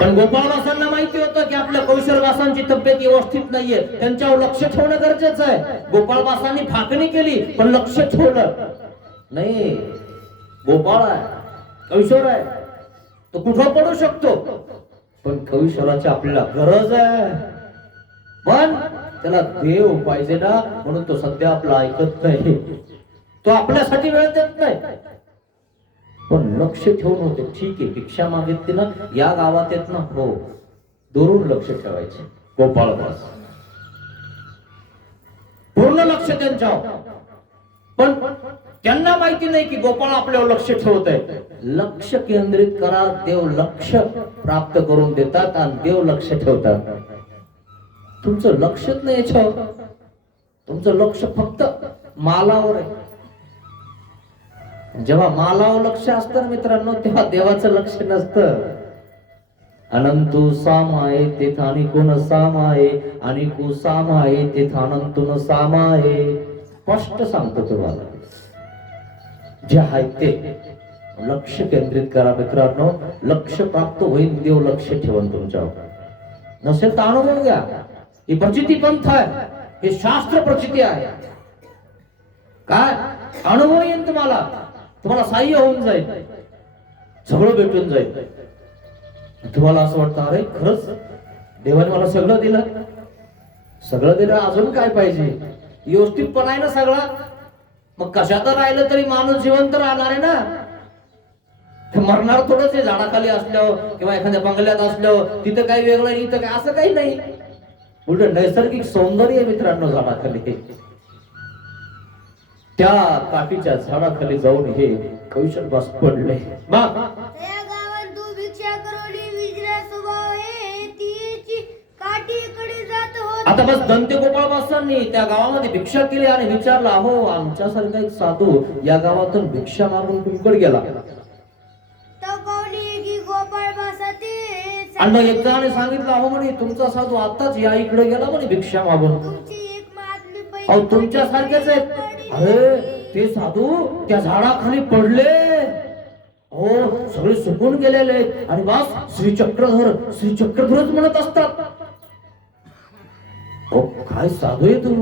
पण गोपाळवासांना माहिती होतं की आपल्या कविश्वरवासांची तब्येत व्यवस्थित नाहीये. त्यांच्यावर लक्ष ठेवणं गरजेचं आहे. गोपाळवासांनी फाकणी केली पण लक्ष ठेवलं नाही. गोपाळ आहे कविश्वर आहे तो कुठं पडू शकतो. पण कविश्वराची आपल्याला गरज आहे. पण त्याला देव पाहिजे ना. म्हणून तो सध्या आपला ऐकत नाही. तो आपल्यासाठी वेळ देत नाही. पण लक्ष ठेवून होते. ठीक आहे भिक्षा मागितली ना या गावात येत ना. हो दुरून लक्ष ठेवायचे. गोपाळदास पूर्ण लक्ष त्यांच्यावर. पण त्यांना माहिती नाही की गोपाळ आपल्यावर लक्ष ठेवत आहे. लक्ष केंद्रित करा. देव लक्ष प्राप्त करून देतात आणि देव लक्ष ठेवतात. तुमचं लक्षच नाही याच्यावर. तुमचं लक्ष फक्त मालावर आहे. जेव्हा मालावर लक्ष असतं मित्रांनो तेव्हा देवाचं लक्ष नसतं. अनंतु सामाये तेथानी कोण सामाये आणि को सामाये तेथान अनंतुन सामाये. स्पष्ट सांगतो तुम्हाला. जे आहे ते लक्ष केंद्रित करा मित्रांनो. लक्ष प्राप्त होईल. देव लक्ष ठेवून तुमच्यावर. नसेल तर अनुभव घ्या. ही प्रचिती पंथ आहे. हे शास्त्र प्रचिती आहे. काय अनुभव येईल तुम्हाला. तुम्हाला सहाय्य होऊन जाईल. सगळं भेटून जाईल. तुम्हाला असं वाटतं अरे खरंच देवाने मला सगळं दिलं. सगळं दिलं अजून काय पाहिजे. व्यवस्थित पण आहे ना सगळं. मग कशात राहिलं तरी माणूस जिवंत राहणार आहे ना. मरणार थोडंच आहे. झाडाखाली असल्यावर किंवा एखाद्या बंगल्यात असल्यावर तिथं काही वेगळं इथं काय असं काही नाही. उलट नैसर्गिक सौंदर्य आहे मित्रांनो झाडाखाली. त्या काठीच्या झाडाखाली जाऊन हे कविश्वर बास पडले. आता बस दंते गोपाळवासांनी त्या गावामध्ये भिक्षा केली आणि विचारलं अहो आमच्यासारखा एक साधू या गावातून भिक्षा मागून कुंकड गेला. आणि मग एक जणाने सांगितलं अहो म्हणे तुमचा साधू आताच या इकडे गेला म्हणे भिक्षा मागून. अहो तुमच्या सारखेच आहेत. अरे ते साधू त्या झाडाखाली पडले. हो सगळे सुकून गेलेले आणि बस श्री चक्रधरच म्हणत असतात. हो काय साधू आहे तू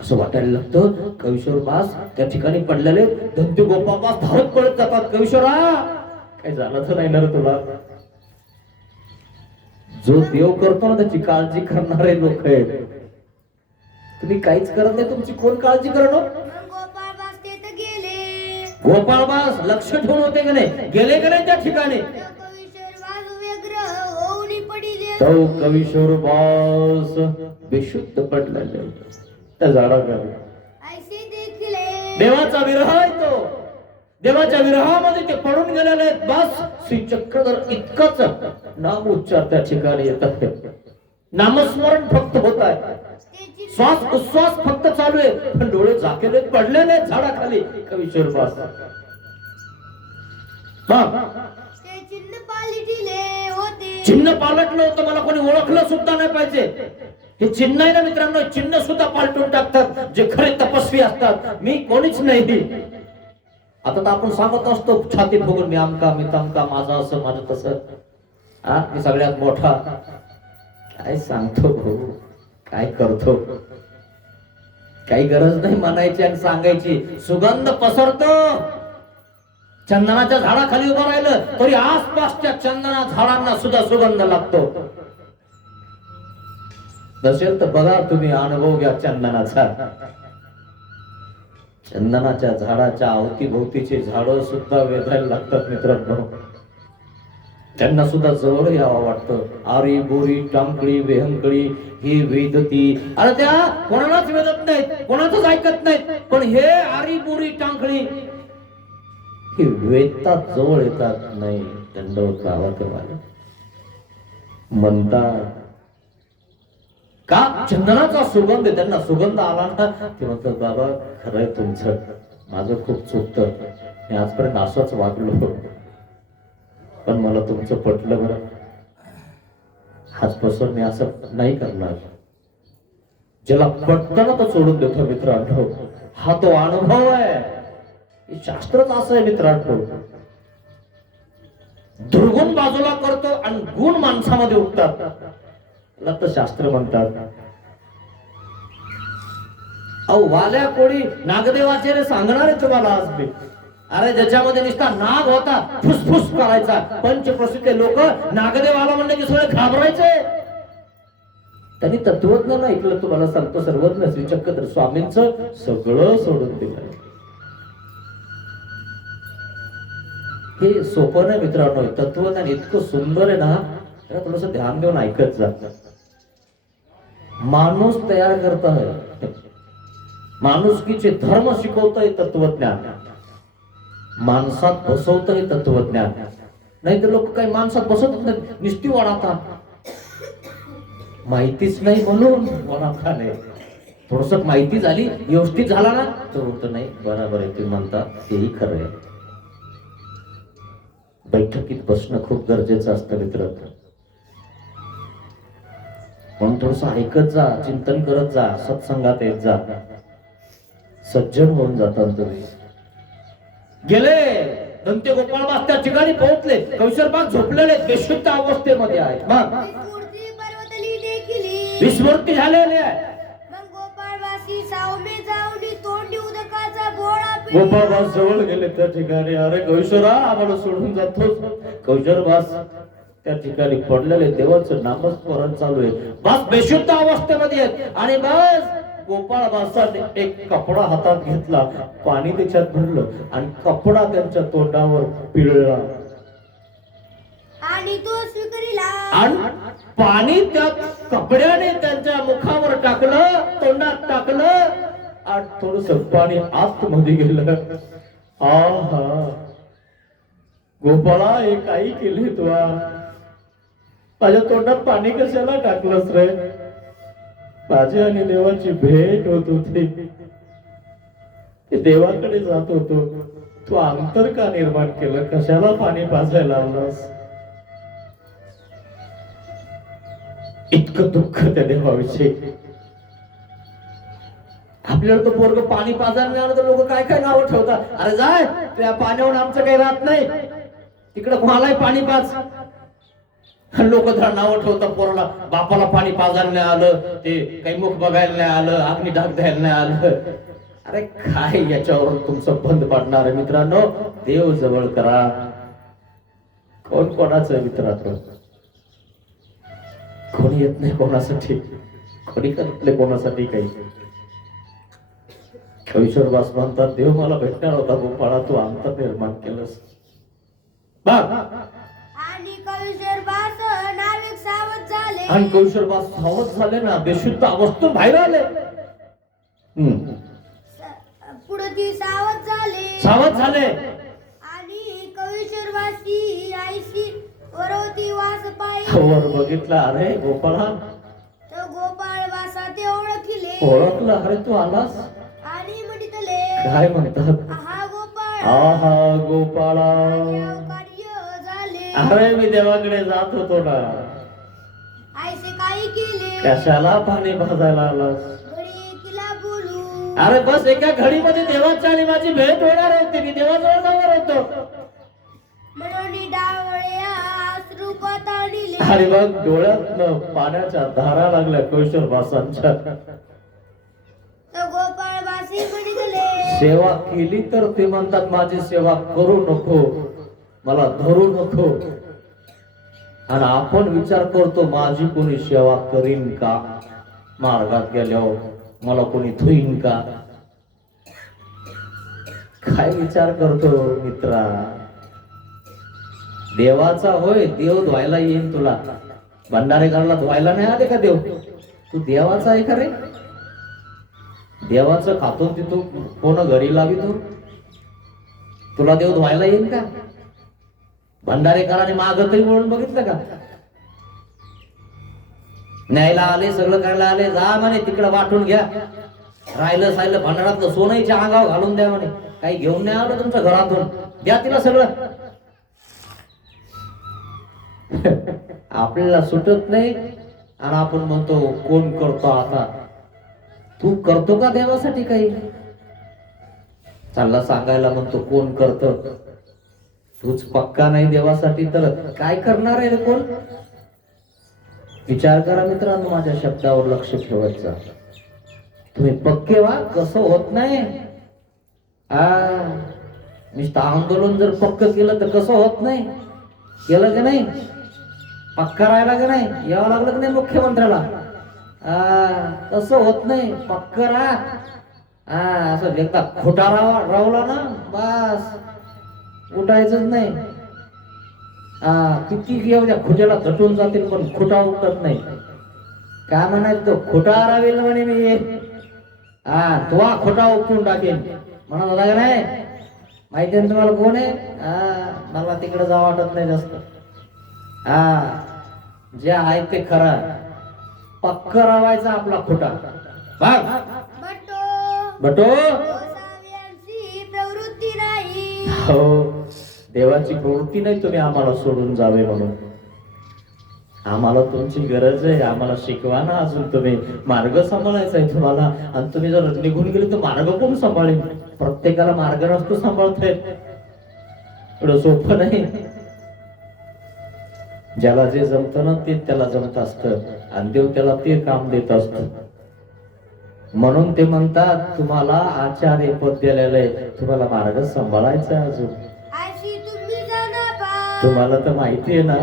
असं वाटायला लागतं. कविश्वर बास त्या ठिकाणी पडलेले. दंते गोपाळ बास धावत पडत जातात. कविश्वरा काय झालं तर नाही ना तुला. जो देव करतो ना त्याची काळजी करणारे लोक आहेत. तुम्ही काहीच करत नाही. तुमची कोण काळजी करणार. गोपाळबास लक्ष ठेवून होते का नाही. गेले का नाही त्या ठिकाणी. तो कविश्वर बास बेशुद्ध पडलेले त्या झाडाखाली. देवाचा विरह आहे तो. देवाच्या विरहामध्ये ते पडून गेलेले आहेत. बस श्री चक्रधर इतकंच नाम उच्चार त्या ठिकाणी येतात. नामस्मरण फक्त होत आहे. श्वास उच्छ्वास फक्त चालू आहे, पण डोळे झाकेले पडलेले झाडाखाली कवीश्वर बास. ते चिन्ह पालटिले होते. चिन्ह पालटलं होतं, मला कोणी ओळखलं सुद्धा नाही पाहिजे. हे चिन्ह आहे ना मित्रांनो, चिन्ह सुद्धा पालटून टाकतात जे खरे तपस्वी असतात. मी कोणीच नाही. आता तर आपण सांगत असतो छाती फुगून, मी आमका मी तमका, माझं असं माझं तसं, मी सगळ्यात मोठा. काय सांगतो भाऊ, काय करतो. काही गरज नाही म्हणायची आणि सांगायची. सुगंध पसरतो. चंदनाच्या झाडाखाली उभं राहिलं तरी आसपासच्या चंदना झाडांना सुद्धा सुगंध लागतो. नसेल तर बघा तुम्ही, अनुभव घ्या चंदनाचा. चंदनाच्या झाडाच्या अवतीभोवतीची झाडं सुद्धा वेधायला लागतात मित्रांनो. त्यांना सुद्धा जवळ यावं वाटतं. आरी बोरी टांकळी वेहंकळी ही वेदती. अरे त्या कोणालाच वेदत नाहीत, कोणाचंच ऐकत नाहीत, पण हे आरी बोरी टांकळी ही वेदतात, जवळ येतात नाही. दंडवत गावात म्हणतात का चंदनाचा सुगंध. त्यांना सुगंध आला ना ते म्हणतात, बाबा खरंय तुमचं, माझं खूप चुकतं, मी आजपर्यंत असंच वागलो, पण मला तुमचं पटलं बरं. आजपासून मी असं नाही करणार. ज्याला पटतं ना तो सोडून देतो मित्रांनो. हा तो अनुभव आहे. हे शास्त्रच असं आहे मित्रांनो. दुर्गुण बाजूला करतो आणि गुण माणसामध्ये उठतात, त्याला तर शास्त्र म्हणतात. अहो वाल्या कोळी नागदेवाचे रे सांगणार आहे तुम्हाला आज मी. अरे ज्याच्यामध्ये नुसता नाग होता, फुसफुस करायचा. पंचप्रसिद्ध लोक नागदेव आला म्हणले की सगळे घाबरायचे. त्यांनी तत्वज्ञ नाही ऐकलं. तुम्हाला सांगतो, सर्वज्ञ श्री चक्रधर स्वामींचं सगळं सोडून दिलं. हे सोपं नाही मित्रांनो. तत्वज्ञान इतकं सुंदर आहे ना, त्याला थोडस ध्यान देऊन ऐकत जात. माणूस तयार करत आहे, माणुसकीचे धर्म शिकवतंय तत्वज्ञान, माणसात बसवतंय तत्वज्ञान. नाही तर लोक काही माणसात बसवत नाही, निष्ठी वळाता. माहितीच नाही म्हणून वळाता नाही. थोडस माहिती झाली, व्यवस्थित झाला ना तर होत नाही. बरोबर आहे ते म्हणतात, तेही खरं आहे. बैठकीत बसणं खूप गरजेचं असतं मित्रांनो. पण थोडस ऐकत जा, चिंतन करत जा, सत्संगात येत जा, सज्जन होऊन जातात तुम्ही. गेले दंते गोपाळबास त्या ठिकाणी पोहोचले. कौशरबाग झोपलेले बेशुद्ध अवस्थेमध्ये आहेत. मग विस्मृती झालेली आहे. गोपाळबास जवळ गेले त्या ठिकाणी. अरे कौशरा, आम्हाला सोडून जातोस. कौशरबास त्या ठिकाणी पडलेले, देवाचं नामस्मरण चालू आहे. बास बेशुद्ध अवस्थेमध्ये आहेत. आणि बस गोपाळबासाने एक कपडा हातात घेतला, पाणी त्याच्यात भरलं आणि कपडा त्यांच्या तोंडावर पिळला आणि तो स्वीकारिला. आणि पाणी त्या कपड्याने त्यांच्या मुखावर टाकलं, तोंडात टाकलं आणि थोडस पाणी आतमध्ये गेलं. आहा गोपाळा, हे काही केले तुला? माझ्या तोंडात पाणी कशाला टाकलंस रे? माझी आणि देवाची भेट होत होती, देवाकडे जात होतो. तू अंतर का निर्माण केलं? कशाला पाणी पाजायला लावलंस? इतकं दुःख त्या देवाविषयी. आपल्याला तो पोरग पाणी पाजायला नाही आलं तर लोक काय काय नावं ठेवतात. अरे जाय, त्या पाण्यावर आमचं काही राहत नाही, तिकडे कोणालाही पाणी पाज. लोक नावं ठेवतात पोराला. बापाला पाणी पाजायला नाही आलं, ते काही मुख बघायला नाही आलं, अग्नी डाग द्यायला नाही आलं. अरे काय याच्यावर तुमचं बंद पाडणार आहे मित्रांनो? देव जवळ करा. कोण कोणाचं मित्रांनो? कोणी येत नाही कोणासाठी, कोणी करत नाही कोणासाठी काही. कौशरबास म्हणतात, देव मला भेटणार होता गोपाळा, तू अंतर निर्माण केलंस. आणि कौशरबास सावध झाले ना, बेशुद्ध अवस्थेतून बाहेर आले. पुढे ती सावध झाले. आणि कौशरबासी आईशी वरवती वास पाहिली. वर बघितला, अरे गोपाळा. तो गोपाळबासा ते ओळखी ओळखलं? अरे तू आलास? आणि म्हणितले काय म्हणतात? आहा गोपाळ आहा गोपाळा, माझ्या कार्य झाले. अरे मी देवाकडे जात होतो ना. आयसे काय केले कशाला पाणी भाजायला आलास? घडी किला बोलू. अरे बस एका घडीमध्ये देवाची आणि माझी भेट होणार होती. मी देवाजवळ जाणार होतो. म्हणून डावळ्या अश्रू कोताणिले. आणि मग डोळ्यात पाण्याच्या धारा लागल्या कैशोर बासांच्या. तर गोपाळ बासी म्हणितले सेवा केली तर ते म्हणतात माझी सेवा करू नको, मला धरू नको. आणि आपण विचार करतो माझी कोणी सेवा करीन का, मार्गात गेल्यावर मला कोणी धुईन का. काय विचार करतो मित्रा? देवाचा होय, देव धुवायला येईन तुला. भंडारेकरला धुवायला नाही आले का देव? तू देवाचा आहे का रे? देवाचं खातो तिथं कोण घरी लावितो? तुला देव धुवायला येईल का? भंडारेकरांनी माग तरी म्हणून बघितलं का? न्यायला आले, सगळं करायला आले, जा म्हणे तिकडं वाटून घ्या. राहिलं साहिलं भंडारातलं सोनईच्या अंगावर घालून द्या म्हणे. काही घेऊन नाही आलं तुमच्या घरातून, द्या तिला सगळं. आपल्याला सुटत नाही आणि आपण म्हणतो कोण करतो आता. तू करतो का देवासाठी काही? चालला सांगायला म्हणतो कोण करत. तूच पक्का नाही देवासाठी तर काय करणार आहे रे कोण? विचार करा मित्रांनो, माझ्या शब्दावर लक्ष ठेवायचं. तुम्ही पक्के व्हा, कसं होत नाही. नुसतं आंदोलन जर पक्क केलं तर कसं होत नाही. केलं की नाही? पक्का राहिला का नाही? यावं लागलं की नाही मुख्यमंत्र्याला? तसं होत नाही. पक्का राहा. असं एकदा खोटा रावला ना बस उठायचंच नाही. किती येऊ द्या खोट्याला झटून जातील पण खोटा उठत नाही. काय म्हणायचं तो खोटा रावेल म्हणे मी. तो खोटा उपटून टाकेल म्हणत होता का नाही? माहिती आहे तुम्हाला कोण आहे? मला तिकडे जावं वाटत नाही जास्त. जे आहे ते खरं. पक्क रावायचा आपला खोटा. बटो प्रवृत्ती नाही. हो, देवाची प्रवृत्ती नाही तुम्ही आम्हाला सोडून जावे म्हणून. आम्हाला तुमची गरज आहे. आम्हाला शिकवा ना अजून. तुम्ही मार्ग सांभाळायचा आहे तुम्हाला. आणि तुम्ही जर निघून गेले तर मार्ग कोण सांभाळेल? प्रत्येकाला मार्ग नसतो सांभाळता येत. एवढं सोपं नाही. ज्याला जे जमत ना ते त्याला जमत असतं आणि देव त्याला ते काम देत असत. म्हणून ते म्हणतात तुम्हाला आचार्य पद दिलेलं आहे, तुम्हाला मार्ग सांभाळायचा आहे अजून. तुम्हाला तर माहिती आहे ना,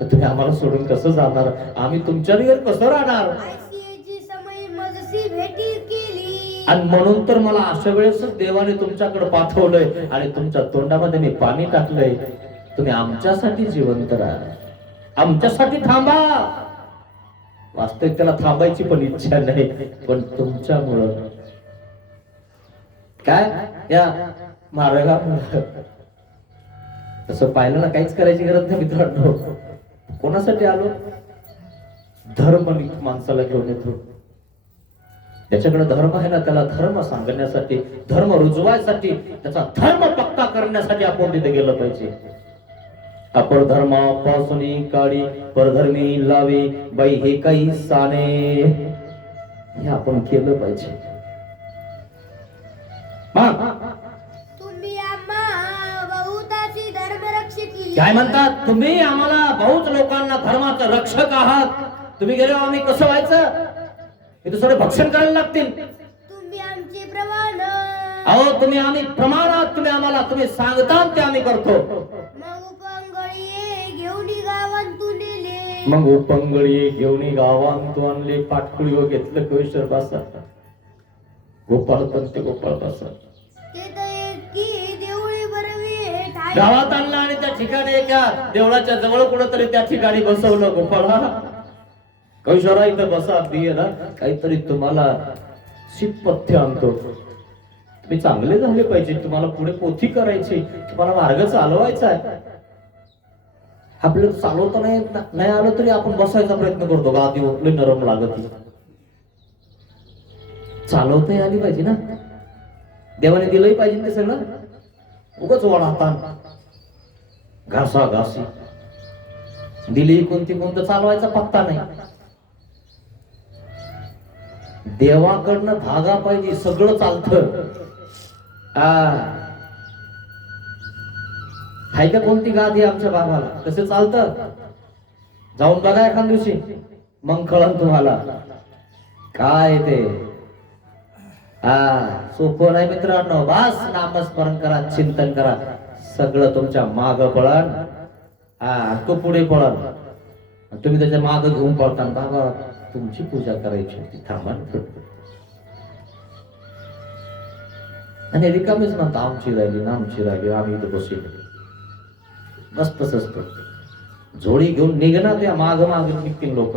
तुम्ही आम्हाला सोडून कसं जाणार? आम्ही तुमच्या घर कसं राहणार? आणि म्हणून तर मला अशा वेळेसच देवाने तुमच्याकडे पाठवलंय आणि तुमच्या तोंडामध्ये मी पाणी टाकलंय. तुम्ही आमच्यासाठी जिवंत राहा, आमच्यासाठी थांबा. वास्तविक त्याला थांबायची पण इच्छा नाही, पण तुमच्यामुळं काय या मार्गामुळं. तसं पाहिलं ना, काहीच करायची गरज नाही मित्रांनो. कोणासाठी आलो? धर्म माणसाला घेऊन येतो. ज्याच्याकडे धर्म आहे ना त्याला धर्म सांगण्यासाठी, धर्म रुजवायसाठी, त्याचा धर्म पक्का करण्यासाठी आपण तिथे गेलं पाहिजे. अपर धर्मापासून काळी परधर्मी लावे बाई हे काही साने, हे आपण केलं पाहिजे. काय म्हणतात? तुम्ही आम्हाला बहुत लोकांना धर्माचं रक्षक आहात. तुम्ही गेले आम्ही कसं व्हायचं? हे दुसरे भक्षण करायला लागतील. तुम्ही आमचे प्रमाण. अहो तुम्ही आम्ही प्रमाणात तुम्ही आम्हाला तुम्ही सांगता ते आम्ही करतो. मग उपंगळी घेऊन गावांतून आणले, पाटकुळीवर घेतलं कैशोर बासा. गोपाळ पंत गोपाळ बासा गावात आणलं आणि त्या ठिकाणी एका देवळाच्या जवळ कुठंतरी त्या ठिकाणी बसवलं. गोपाळ कैशोरा इथं बसा, अगदी ना काहीतरी तुम्हाला शितपथ्य आणतो. तुम्ही चांगले झाले पाहिजे, तुम्हाला पुढे पोथी करायची, तुम्हाला मार्ग चालवायचा आहे. आपल्याला चालवता नाही आलं तरी आपण बसायचा प्रयत्न करतो. गादी ओपली नरम लागत. चालवता आली पाहिजे ना, देवाने दिलंही पाहिजे ते सगळं. उगाच वडा हातान घासा घासी दिली कोणती कोणतं चालवायचा पत्ता नाही. देवाकडनं धागा पाहिजे, सगळं चालतं. हाय का कोणती गादी आमच्या बाबाला कसं चालतं? जाऊन बघा एखाद दिवशी, मग कळन तुम्हाला काय ते. सोपं नाही मित्रांनो. बस नामस्मरण करा, चिंतन करा, सगळं तुमच्या माग पळण. तो पुढे पळण, तुम्ही त्याच्या माग घेऊन पळता. बाबा तुमची पूजा करायची होती, थांबा. आणि रिकामीच म्हणता आमची राहिली ना आमची राहिली, आम्ही इथं बसू. बस तसंच झोळी घेऊन निघणार, त्या माग माग निघतील लोक.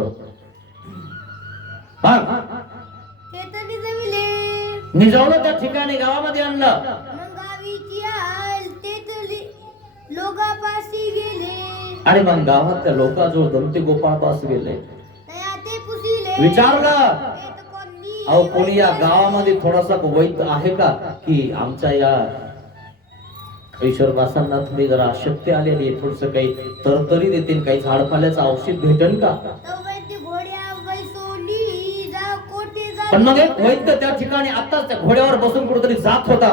निजावलं त्या ठिकाणी गावामध्ये आणलं. आणि मग गावात त्या लोकांजवळ दंते गोपाळ पास गेले. विचारलं, अहो कोणी या गावामध्ये थोडासा वैद्य आहे का, की आमच्या या ईश्वरवासांना तुम्ही जरा शक्ती आलेली, थोडस काही तरतरी देतील, काही झाडपाल्याचं औषध भेटेल का? पण मग एक वैद्य त्या ठिकाणी आताच त्या घोड्यावर बसून कुठेतरी जात होता.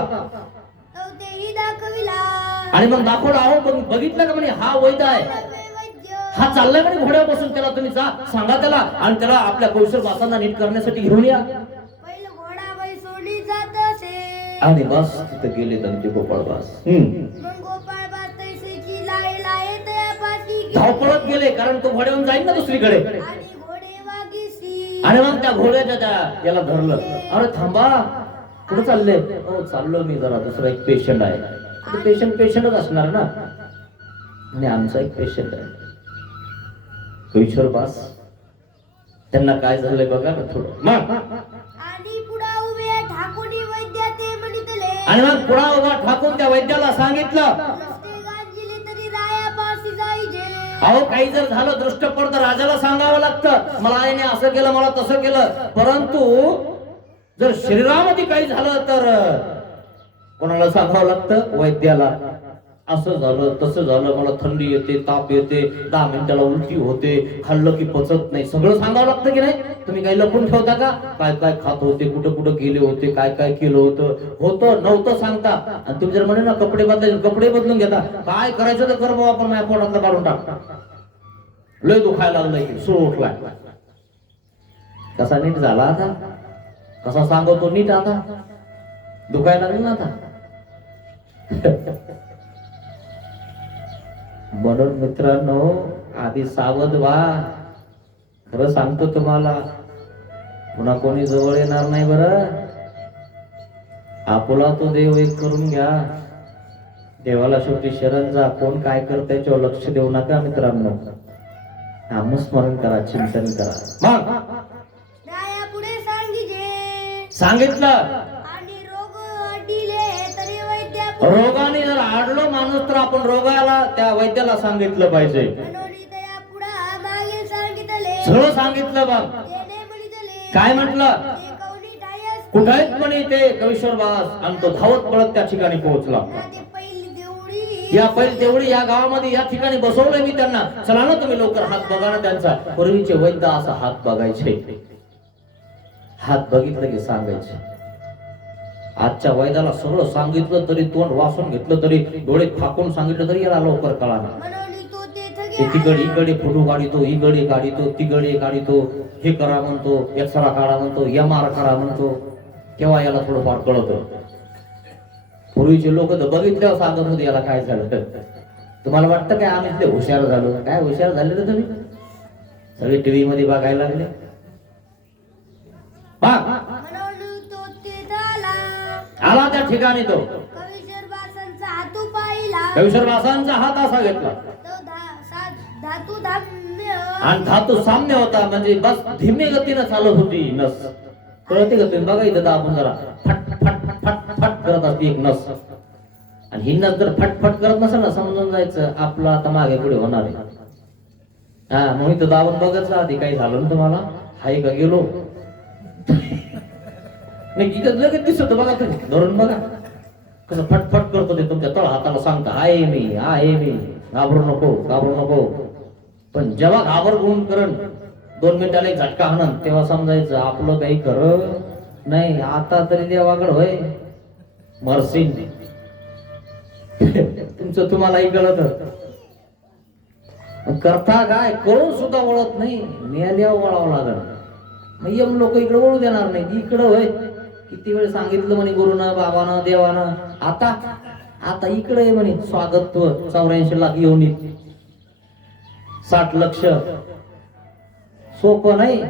आणि मग दाखवला, अहो बघितलं का म्हणे हा वैद्य आहे, हा चाललाय म्हणे घोड्यावर बसून, त्याला तुम्ही जा सांगा त्याला, आणि त्याला आपल्या कौशलवासांना नीट करण्यासाठी घेऊन या. आणि बस तिथे गेले दंते गोपाळबास. धावपळत गेले, कारण तो घोड्यावरून जाईल ना दुसरीकडे. आणि मग त्या घोड्याच्या याला धरलं. अरे थांबा, कुठे चालले? हो चाललो मी जरा, दुसरा एक पेशंट आहे. पेशंटच असणार ना, आणि आमचा एक पेशंट आहे ईश्वरबास, त्यांना काय झालंय बघा ना थोडं. आणि मग पुढा उभा ठाकून त्या वैद्याला सांगितलं, अहो काही जर झालं दृष्ट पडतं राजाला सांगावं लागतं, मला याने असं केलं, मला तसं केलं. परंतु जर शरीरामध्ये काही झालं तर कोणाला सांगावं लागतं? वैद्याला. असं झालं तसं झालं, मला थंडी येते, ताप येते, 10 मिनिटाला उलटी होते, खाल्लं की पचत नाही, सगळं सांगावं लागतं की नाही? तुम्ही काही लपून ठेवता का? काय काय खात होते, कुठं कुठं गेले होते, काय काय केलं होतं नव्हतं सांगता. आणि तुम्ही जर म्हणे ना कपडे बदलायचे, कपडे बदलून घेता. काय करायचं तर कर बाबा, आपण माझ्या पोटातलं काढून टाकता. लय दुखायला लागलंय, सूर उठलाय. कसा नीट झाला आता? कसा सांगतो नीट आता? दुखायला लागलं ना आता. म्हणून मित्रांनो, आधी सावध व्हा. खरं सांगतो तुम्हाला, पुन्हा कोणी जवळ येणार नाही बरं. आपुला तो देव एक करून घ्या. देवाला शेवटी शरण जा. कोण काय करत त्याच्यावर लक्ष देऊ नका मित्रांनो. नामस्मरण करा, चिंतन करा. मग सांगितलं, रोगाने जर आडलो माणूस तर आपण रोगाला त्या वैद्याला सांगितलं पाहिजे. सगळं सांगितलं. मग काय म्हटलं? कुठे म्हणे ते कवीश्वरबास, आणि तो धावत पळत त्या ठिकाणी पोहोचला. या पहिली तेवढी या गावामध्ये या ठिकाणी बसवलंय मी त्यांना, चला ना तुम्ही लवकर हात बघा ना त्यांचा. पूर्वीचे वैद्य असा हात बघायचे, हात बघितलं की सांगायचे. आजच्या वैद्याला सगळं सांगितलं तरी, तोंड वासून घेतलं तरी, डोळे फाकून सांगितलं तरी याला लवकर कळाला. तिकडे इकडे फोटो काढितो, इकडे काढितो, तिकडे काढितो, हे करा म्हणतो, एक्सरा काढा म्हणतो, MR काढा म्हणतो. केव्हा याला थोडंफार कळतं. पूर्वीचे लोक तर बघितल्यावर सांगत होते याला काय झालं. तुम्हाला वाटतं काय आम्ही इथले हुशार झालो? काय हुशार झाले रे तुम्ही? सगळे टीव्ही मध्ये बघायला लागले. आला त्या ठिकाणी तो कवीश्वरबासांचा हात असा घेतला, आणि धातू साम्य होता. म्हणजे बस धीमे गतीनं चालत होती नस. कळते का तुम्ही? बघा इथं दाबून जरा फट फट फट फट करत असते एक नस. आणि ही नस जर फटफट करत नसेल ना, समजून जायचं आपलं आता मागे पुढे होणार आहे. म्हणून इथं दाबून बघायचं आधी काही झालं ना तुम्हाला, हाय का गेलो. नाही इथं लगेच दिसत बघा तुम्ही धरून बघा कसं फटफट करतो ते तुमच्या तळ हाताला सांगता आहे मी घाबरू नको. पण जेव्हा घाबरगुण करण 2 मिनिटाला एक झटका हाणन तेव्हा समजायचं आपलं काही खरं नाही. आता तरी देवाकडे होय मरसीन तुमचं तुम्हालाही कळत करता काय कळून सुद्धा वळत नाही. मेल्यावर वळावं लागल. मग यम लोक इकडे वळू देणार नाही. इकडं होय किती वेळ सांगितलं म्हणे गुरुनं बाबानं देवानं. आता इकडे म्हणे स्वागतत्व 84 लाख येऊन 60 लक्ष सोपं नाही.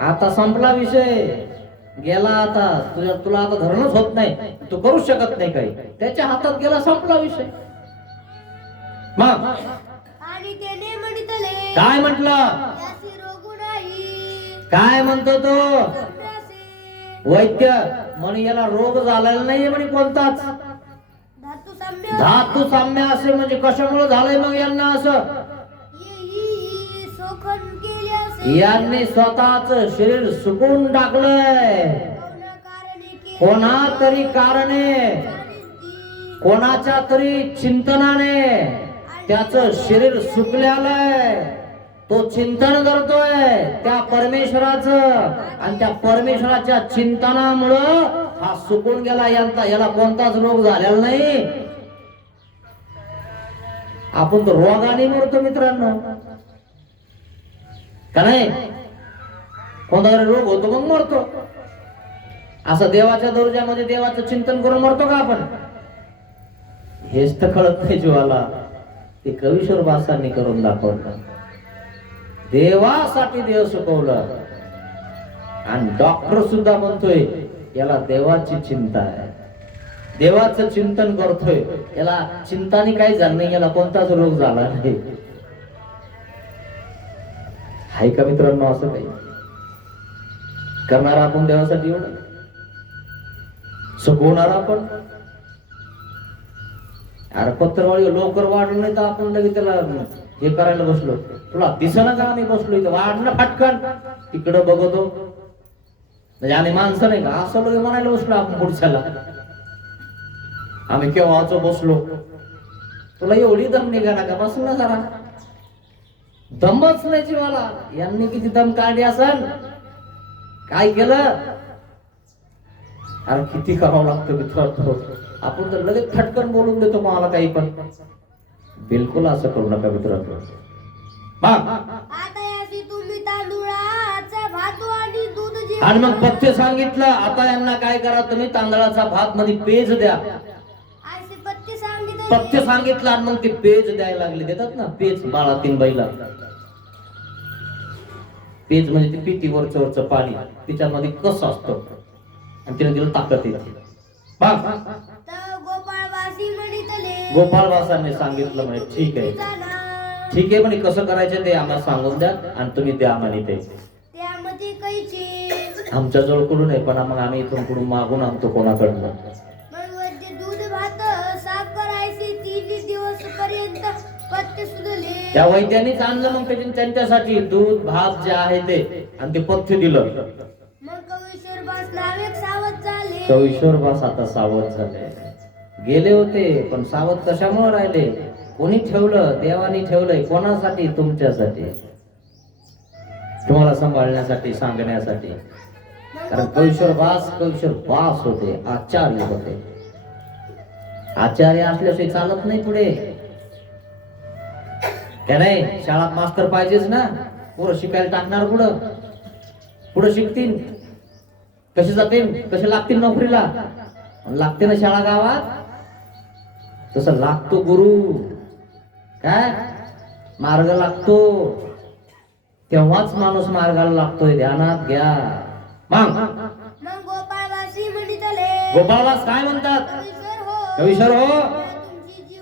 आता संपला विषय गेला. आता तुला आता धरणच होत नाही. तू करू शकत नाही काही. त्याच्या हातात गेला संपला विषय. मग आणि त्याने म्हणितले काय म्हटलं यासी रोग नाही काय म्हणतो तो सम्यासे वैद्य म्हणे याला रोग झालेला नाहीये म्हणे कोणताच. धातू साम्य असे म्हणजे कशामुळे झालंय मग यांना असं. सोखन केल्यासे यांनी स्वतःच शरीर सुकून टाकलंय. कोणा तरी कारणे कोणाच्या तरी चिंतनाने त्याचं शरीर सुकल्यालंय. तो चिंतन करतोय त्या परमेश्वराचं आणि त्या परमेश्वराच्या चिंतनामुळं हा सुकून गेला. याला कोणताच रोग झालेला नाही. आपण तर रोगाने मरतो मित्रांनो का नाही. कोणता तरी रोग होतो मग मरतो. असं देवाच्या दर्जामध्ये देवाचं चिंतन करून मरतो का आपण. हेच तर कळत नाही जीवाला. ते कवीश्वर बासांनी करून दाखवलं. देवासाठी देव सुकवलं आणि डॉक्टर सुद्धा म्हणतोय याला देवाची चिंता आहे. देवाचं चिंतन करतोय. याला चिंताने काही झालं नाही. याला कोणताच रोग झाला नाही. हाय का मित्रांनो असं काही करणारा आपण देवासाठी एवढं सुकवणारा आपण. अरे पत्रवाळी लवकर वाढलं नाही तर आपण लगेच त्याला हे करायला बसलो. तुला दिसना का आम्ही बसलो इथं वाढणं फाटकन तिकडं बघतो. म्हणजे आम्ही माणसं नाही का असं लगे म्हणायला बसलो आपण पुढच्याला. आम्ही केव्हाच बसलो. तुला एवढी दम निघाला का बस ना जरा. दमच नाही जीवाला. यांनी किती दम काढली असेल. काय केलं. अरे किती करावं लागतं मित्रांनो. आपण तर लगेच फटकन बोलून देतो मला काही पण. बिलकुल असं करू नका मित्रांनो. आता याची तुम्ही तांदूळाचा भात आणि दूध जे आणि मग पथ्य सांगितलं. आता यांना काय करा तुम्ही तांदळाचा भात मध्ये पेज द्या. असे पत्ते सांगितले पथ्य सांगितलं आणि मग ते पेज द्यायला लागले. देतात ना पेज बाळा 3 बाईला. पेज म्हणजे ते पिठी वरचं पाणी त्याच्यामध्ये कसं असतं आणि तिला तिला ताकद येते. तर गोपाळवासी म्हणितले गोपाळवासांनी सांगितलं म्हणे ठीक आहे म्हणे कसं करायचं ते आम्हाला सांगून द्या आणि तुम्ही द्या म्हणे ते. त्यामध्ये कैची आमच्या जवळ कडून आहे पण मग आम्ही इथून कडून मागून आणतो कोणाकडनं. मग वैद्य दूध भात साफ करायचे 3 दिवस पर्यंत पत्ते सुधले. त्या वैद्यानेच आणलं मग त्यांच्यासाठी दूध भात जे आहे ते आणि ते पथ्य दिलं. मग कवीश्वर बास नावेक सावध झाले. कवीश्वर बास आता सावध झाले. गेले होते पण सावध कशामुळे राहिले. कोणी ठेवलं. देवानी ठेवलंय. कोणासाठी. तुमच्यासाठी. तुम्हाला सांभाळण्यासाठी सांगण्यासाठी. कारण कवीश्वर बास होते. आचार्य होते. आचार्य असल्याशिवाय चालत नाही पुढे. त्या नाही शाळात मास्तर पाहिजेच ना. पोरं शिकायला टाकणार पुढं शिकतील. कसे जातील कसे लागतील नोकरीला. लागते ना शाळा गावात. तसं लागतो गुरु. काय मार्ग लागतो तेव्हाच माणूस मार्गाला लागतोय. ध्यानात घ्या. मग गोपाळवासी म्हणितले गोपाळवास काय म्हणतात. कवीश्वर हो तुमची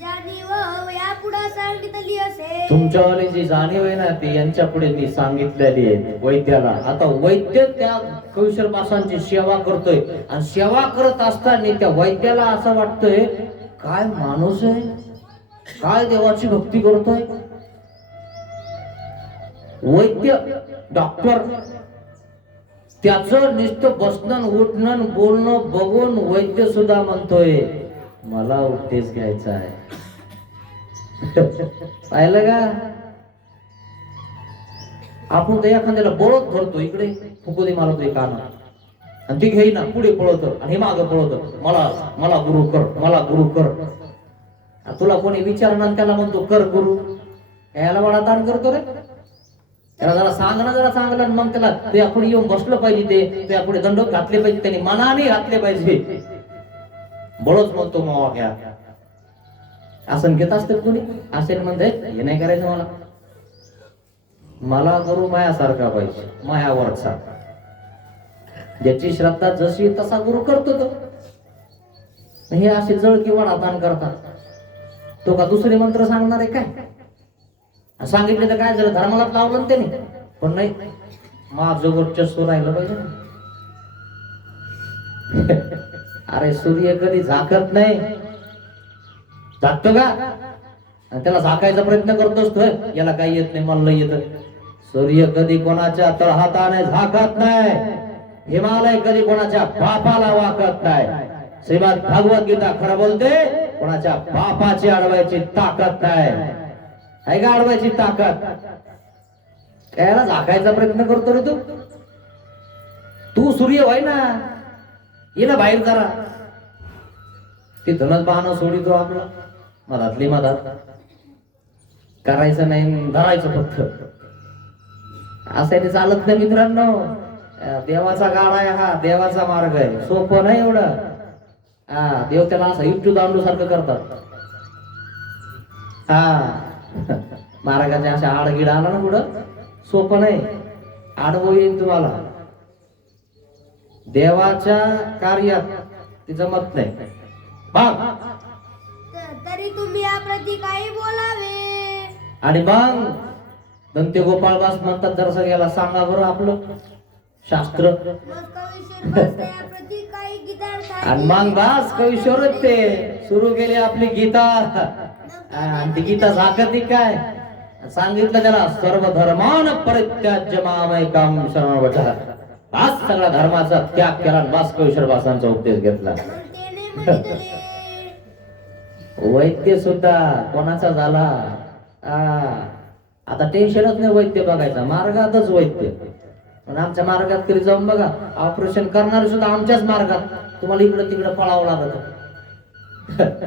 जाणीव या पुढे सांगितली असे. तुमच्यावाली जी जाणीव आहे ना ती यांच्या पुढे मी सांगितलेली आहे वैद्याला. आता वैद्य त्या कवीश्वर बासांची सेवा करतोय आणि सेवा करत असताना त्या वैद्याला असं वाटतंय काय माणूस आहे. काय देवाची भक्ती करतोय. वैद्य डॉक्टर त्याचं नुसतं बसणं उठणं बोलणं बघून वैद्य सुद्धा म्हणतोय मला उपदेश घ्यायचा आहे. पाहिलं का? आपण तर एखाद्याला बोलत धरतो, इकडे फुकुदी मारतोय काना, आणि ती घेईना पुढे पळवतो आणि मागं पळवतो, मला मला गुरु कर, मला गुरु कर. तुला कोणी विचारणार त्याला म्हणतो कर गुरु, याला बडा दान करतो रे. त्याला जरा सांगणं जरा चांगलं, मग त्याला तुझ्या पुढे येऊन बसलं पाहिजे, ते तुझ्या पुढे दंड घातले पाहिजे, त्यांनी मनाने घातले पाहिजे. बळच म्हणतो मावा घ्या. आसन घेत असते कोणी असेल म्हणते हे नाही करायचं, मला मला गुरु मायासारखा पाहिजे, मायावरचा. ज्याची श्रद्धा जशी तसा गुरु करतो तो. हे असे जळकी वडा दान करतात, तो का दुसरे मंत्र सांगणार आहे काय? सांगितले तर काय झालं, धर्माला लावलं ना त्याने. पण नाही, माझं वर्चस्व राहिलं पाहिजे ना. अरे सूर्य कधी झाकत नाही, झाकतो का? आणि त्याला झाकायचा प्रयत्न करत असतोय, याला काही येत नाही, मला येत. सूर्य कधी कोणाच्या तळहाताने झाकत नाही, हिमालय कधी कोणाच्या बापाला वाकत नाही. श्रीमद भागवत गीता खरं बोलते, कोणाच्या बापाची अडवायची ताकद नाही. आहे का अडवायची ताकद? त्याला झाकायचा प्रयत्न करतो रे तू. तू सूर्य व्हाय ना, ये ना बाहेर जरा. तिथूनच पाहणं सोडितो आपलं, मधातली मधात करायचं नाही, धरायचं फक्त. असं चालत नाही मित्रांनो. देवाचा गाडा आहे हा, देवाचा मार्ग आहे, सोपं नाही एवढं. हा, देव त्याला असं युट्यूब दांडू सारखं करतात. हा मार्गाच्या अशा आडगिड आला ना पुढं, सोपं नाही. अनुभव येईल तुम्हाला. देवाच्या कार्यात ती जमत नाही. तरी तुम्ही याप्रती काही बोलावे. आणि मग दंते गोपाळदास म्हणतात, जरा सगळ्याला सांगा बरं आपलं शास्त्र. याप्रती काही गीतार्थ. आणि मग बास कवीश्वरच ते सुरू केली आपली गीता. आणि ती गीता झाकती काय सांगितलं त्याला, सर्व धर्मान परित्याज्य मामेकं शरणं व्रज. आज सगळ्या धर्माचा त्याग केला, बास कवीश्वरदासांचा उपदेश घेतला. वैद्य सुद्धा कोणाचा झाला. आता टेन्शनच नाही वैद्य बघायचा, मार्गातच वैद्य. पण आमच्या मार्गात तरी जाऊन बघा, ऑपरेशन करणारे सुद्धा आमच्याच मार्गात. तुम्हाला इकडं तिकडं पळावं लागत.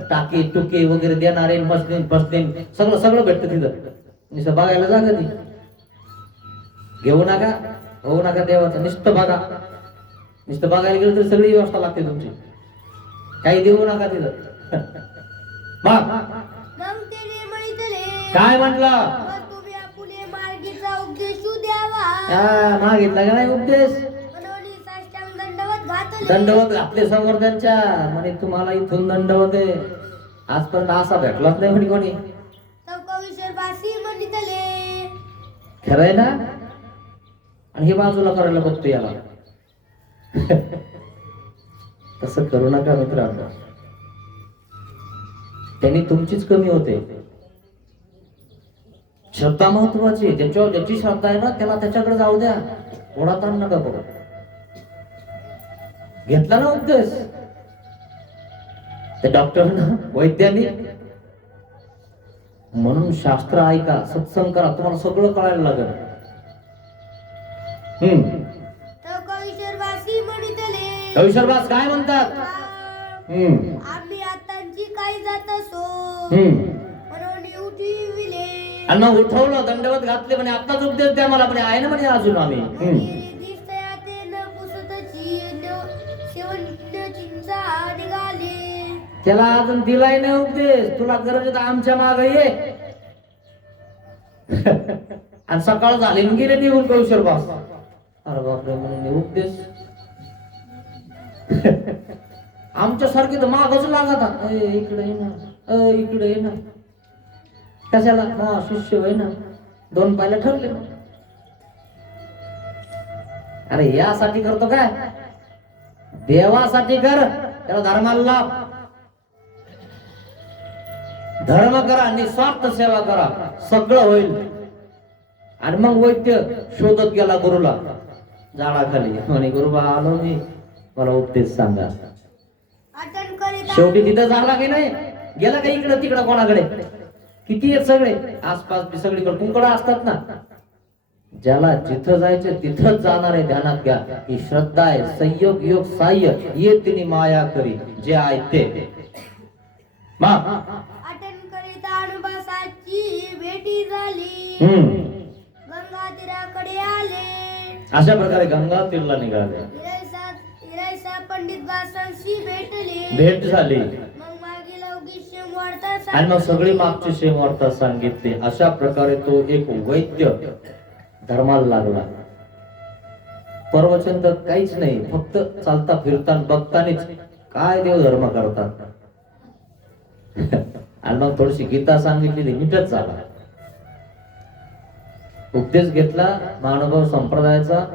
टाके टुके वगैरे देणारे, मशीन फसलीन सगळं सगळं भेटतं तिथं. नुसतं बघायला जागा ती. घेऊ नका, होऊ नका देवाचं, नुसतं बघा. नुसतं बघायला गेलं तर सगळी व्यवस्था लागते तुमची, काही देऊ नका तिथं. मग काय म्हटलं? तुम्ही आपुले मार्गीचा उपदेश द्यावा. मागितला का नाही उपदेश? दंडवत घातले. दंडवत घातले समर्थांच्या म्हणे, तुम्हाला इथून दंडवत आहे. आजपर्यंत असा भेटलाच नाही म्हणे कोणी. खरंय ना? आणि हे बाजूला करायला बघतो याला. तसं करू नका मित्रांनो, त्यांनी तुमचीच कमी होते. श्रद्धा महत्वाची. ज्याच्यावर ज्याची श्रद्धा आहे ना, त्याला त्याच्याकडे जाऊ द्या, ओढा ताण नका करू. घेतला ना उपदेश त्या डॉक्टरना, वैद्यांनी. म्हणून शास्त्र ऐका, सत्संग करा, तुम्हाला सगळं कळायला लागेल. कवीश्वरदास काय म्हणतात? आम्ही आतांची काही जात असो आणि मग उठवलं, दंडवत घातले म्हणे, आत्ताच उपदेश द्या मला म्हणे. आहे ना म्हणे अजून आम्ही. त्याला अजून दिलाय नाही उपदेश. तुला गरज आहे आमच्या मागे ये. आणि सकाळ झाली गेले निघून कवीश्वरदास. अरे बापरे, म्हणून उपदेश. आमच्या सारखे तर मागच लागत, इकडे ये ना, इकडे ये ना. कशाला? हा शिष्य होय ना, 2 पायला ठरले. अरे यासाठी करतो काय? देवासाठी कर, त्याला धर्माला लाभ. धर्म करा, निस्वार्थ सेवा करा, सगळं होईल. आणि मग वैद्य शोधत गेला गुरुला. झाडाखाली म्हणे गुरुबा आलो मी, मला उपदेश सांगा. आठवण करीत शेवटी तिथं झाला की नाही, गेला का इकडं तिकडं कोणाकडे, किती आहेत सगळे आसपास बी सगळीकडे कुंकडा असतात ना. ज्याला जिथं जायचं तिथंच जाणार आहे, ध्यानात घ्या. ही श्रद्धा आहे. संयोग योग साह्य ये तिने माया करी, जे आहे ते. आठवण करीत अनुभवाची भेटी झाली, गंगा तीराकडे आले. अशा प्रकारे गंगा तीरला निघाले, इरायसा पंडित बासांशी भेटले, भेट झाली मग मागील अवघी वार्ता आणि मग सगळी मागची शेम वार्ता सांगितली. अशा प्रकारे तो एक वैद्य धर्माला लागला. प्रवचन तर काहीच नाही, फक्त चालता फिरता बघतानीच काय देव धर्म करतात. आणि मग थोडीशी गीता सांगितली, नीटच झाला. उपदेश घेतला महानुभाव संप्रदायाचा,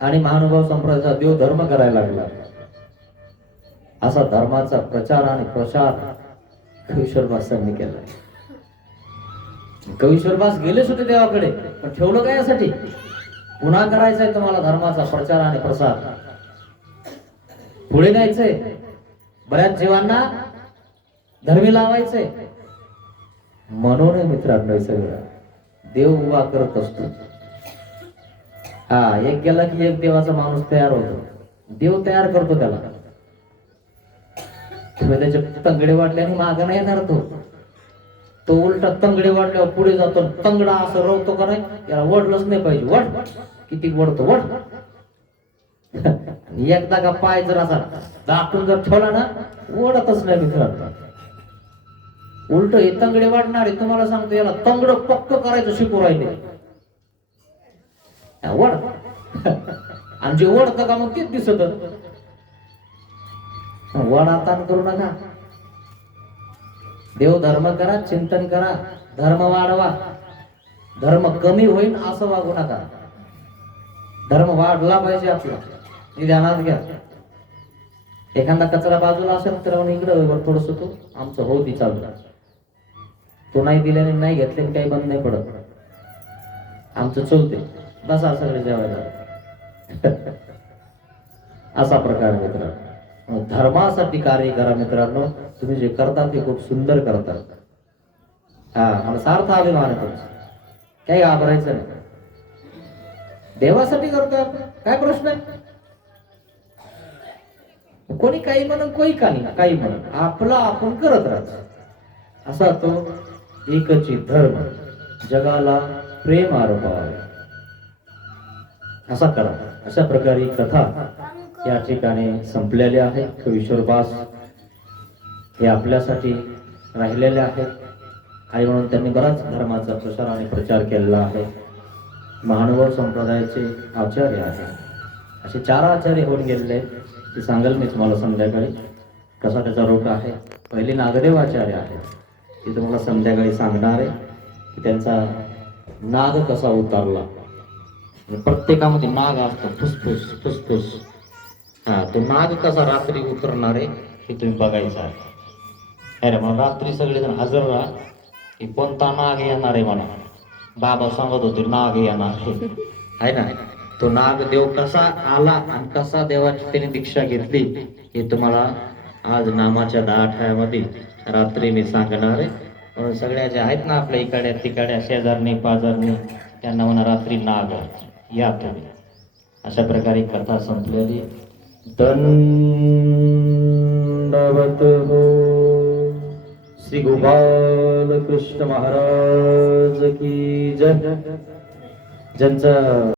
आणि महानुभाव संप्रदायाचा देव धर्म करायला लागला. असा धर्माचा प्रचार आणि प्रसार कवीश्वरबासांनी केला. कवीश्वरबास गेलेच होते देवाकडे, पण ठेवलं काय यासाठी, पुन्हा करायचंय तुम्हाला धर्माचा प्रचार आणि प्रसार, पुढे न्यायचंय, बऱ्याच जीवांना धर्मी लावायचंय. म्हणून मित्रांनो सगळं देव उभा करत असतो. हा, एक गेला की एक देवाचा माणूस तयार होतो, देव तयार करतो त्याला. तुम्ही त्याचे तंगडे वाटल्याने मागं नाही येणार तो उलटा तंगडे वाढल्यावर पुढे जातो. तंगडा असं रवतो का नाही, याला वडलंच नाही पाहिजे. वड किती वडतो, वड. एकदा का पाय जर असा दाटून जर ठेवला ना, वडतच नाही मित्रांनो. उलट हे तंगडे वाढणारे, तुम्हाला सांगतो, याला तंगड पक्क करायचं शिकू राहिले. वड आणि जे वडतं का मग तेच दिसत. वडाताण करू नका. देव धर्म करा, चिंतन करा, धर्म वाढवा. धर्म कमी होईल असं वागू नका. धर्म वाढला पाहिजे आपला, हे ध्यानात घ्या. एखादा कचरा बाजूला असेल तर इकडं थोडस तो आमचं हो ती चालू, तो नाही दिल्याने नाही घेतल्याने काही बंद नाही पडत, आमचं चलते. बसा सगळे जेवायला. असा प्रकार मित्रांनो, धर्मासाठी कार्य करा मित्रांनो. तुम्ही जे करता ते खूप सुंदर करतात. हा, मला सार्थ अभिमान आहे तुमचा, काही घाबरायचं नाही. देवासाठी करतोय आपण, काय प्रश्न आहे. कोणी काही म्हणून, कोणी काही म्हणून, आपला आपण करत राहतो. असा तो एकची धर्म जगाला प्रेम अर्पावे, असा करा. अशा प्रकारे कथा या ठिकाणी संपलेले आहेत. कवीश्वरबास हे आपल्यासाठी राहिलेले आहेत आणि म्हणून त्यांनी बराच धर्माचा प्रसार आणि प्रचार केलेला आहे. महानुभाव संप्रदायाचे आचार्य आहेत. असे 4 आचार्य होऊन गेलेले, ते सांगाल मी तुम्हाला संध्याकाळी कसा त्याचा रूप आहे. पहिले नागदेव आचार्य आहेत, ते तुम्हाला संध्याकाळी सांगणार आहे की त्यांचा नाग कसा उतारला. प्रत्येकामध्ये नाग असतो, फुसफुस फुसफुस. हा, तो नाग कसा रात्री उतरणार आहे हे तुम्ही बघायचं आहे. अरे मग रात्री सगळेजण हजर राहा की कोणता नाग येणार आहे. मला बाबा सांगत होते नाग येणार आहे ना. तो नाग देव कसा आला आणि कसा देवाची त्याने दीक्षा घेतली हे तुम्हाला आज नामाच्या 10 रात्री मी सांगणार आहे. म्हणून सगळ्या ज्या आहेत ना आपल्या इकडे तिकडे शेजारणी पाजारणी, त्यांना म्हणा रात्री नाग या तुम्ही. अशा प्रकारे कथा संपलेली. दंडवत हो श्री गोपाल कृष्ण महाराज की जय. ज्यांचा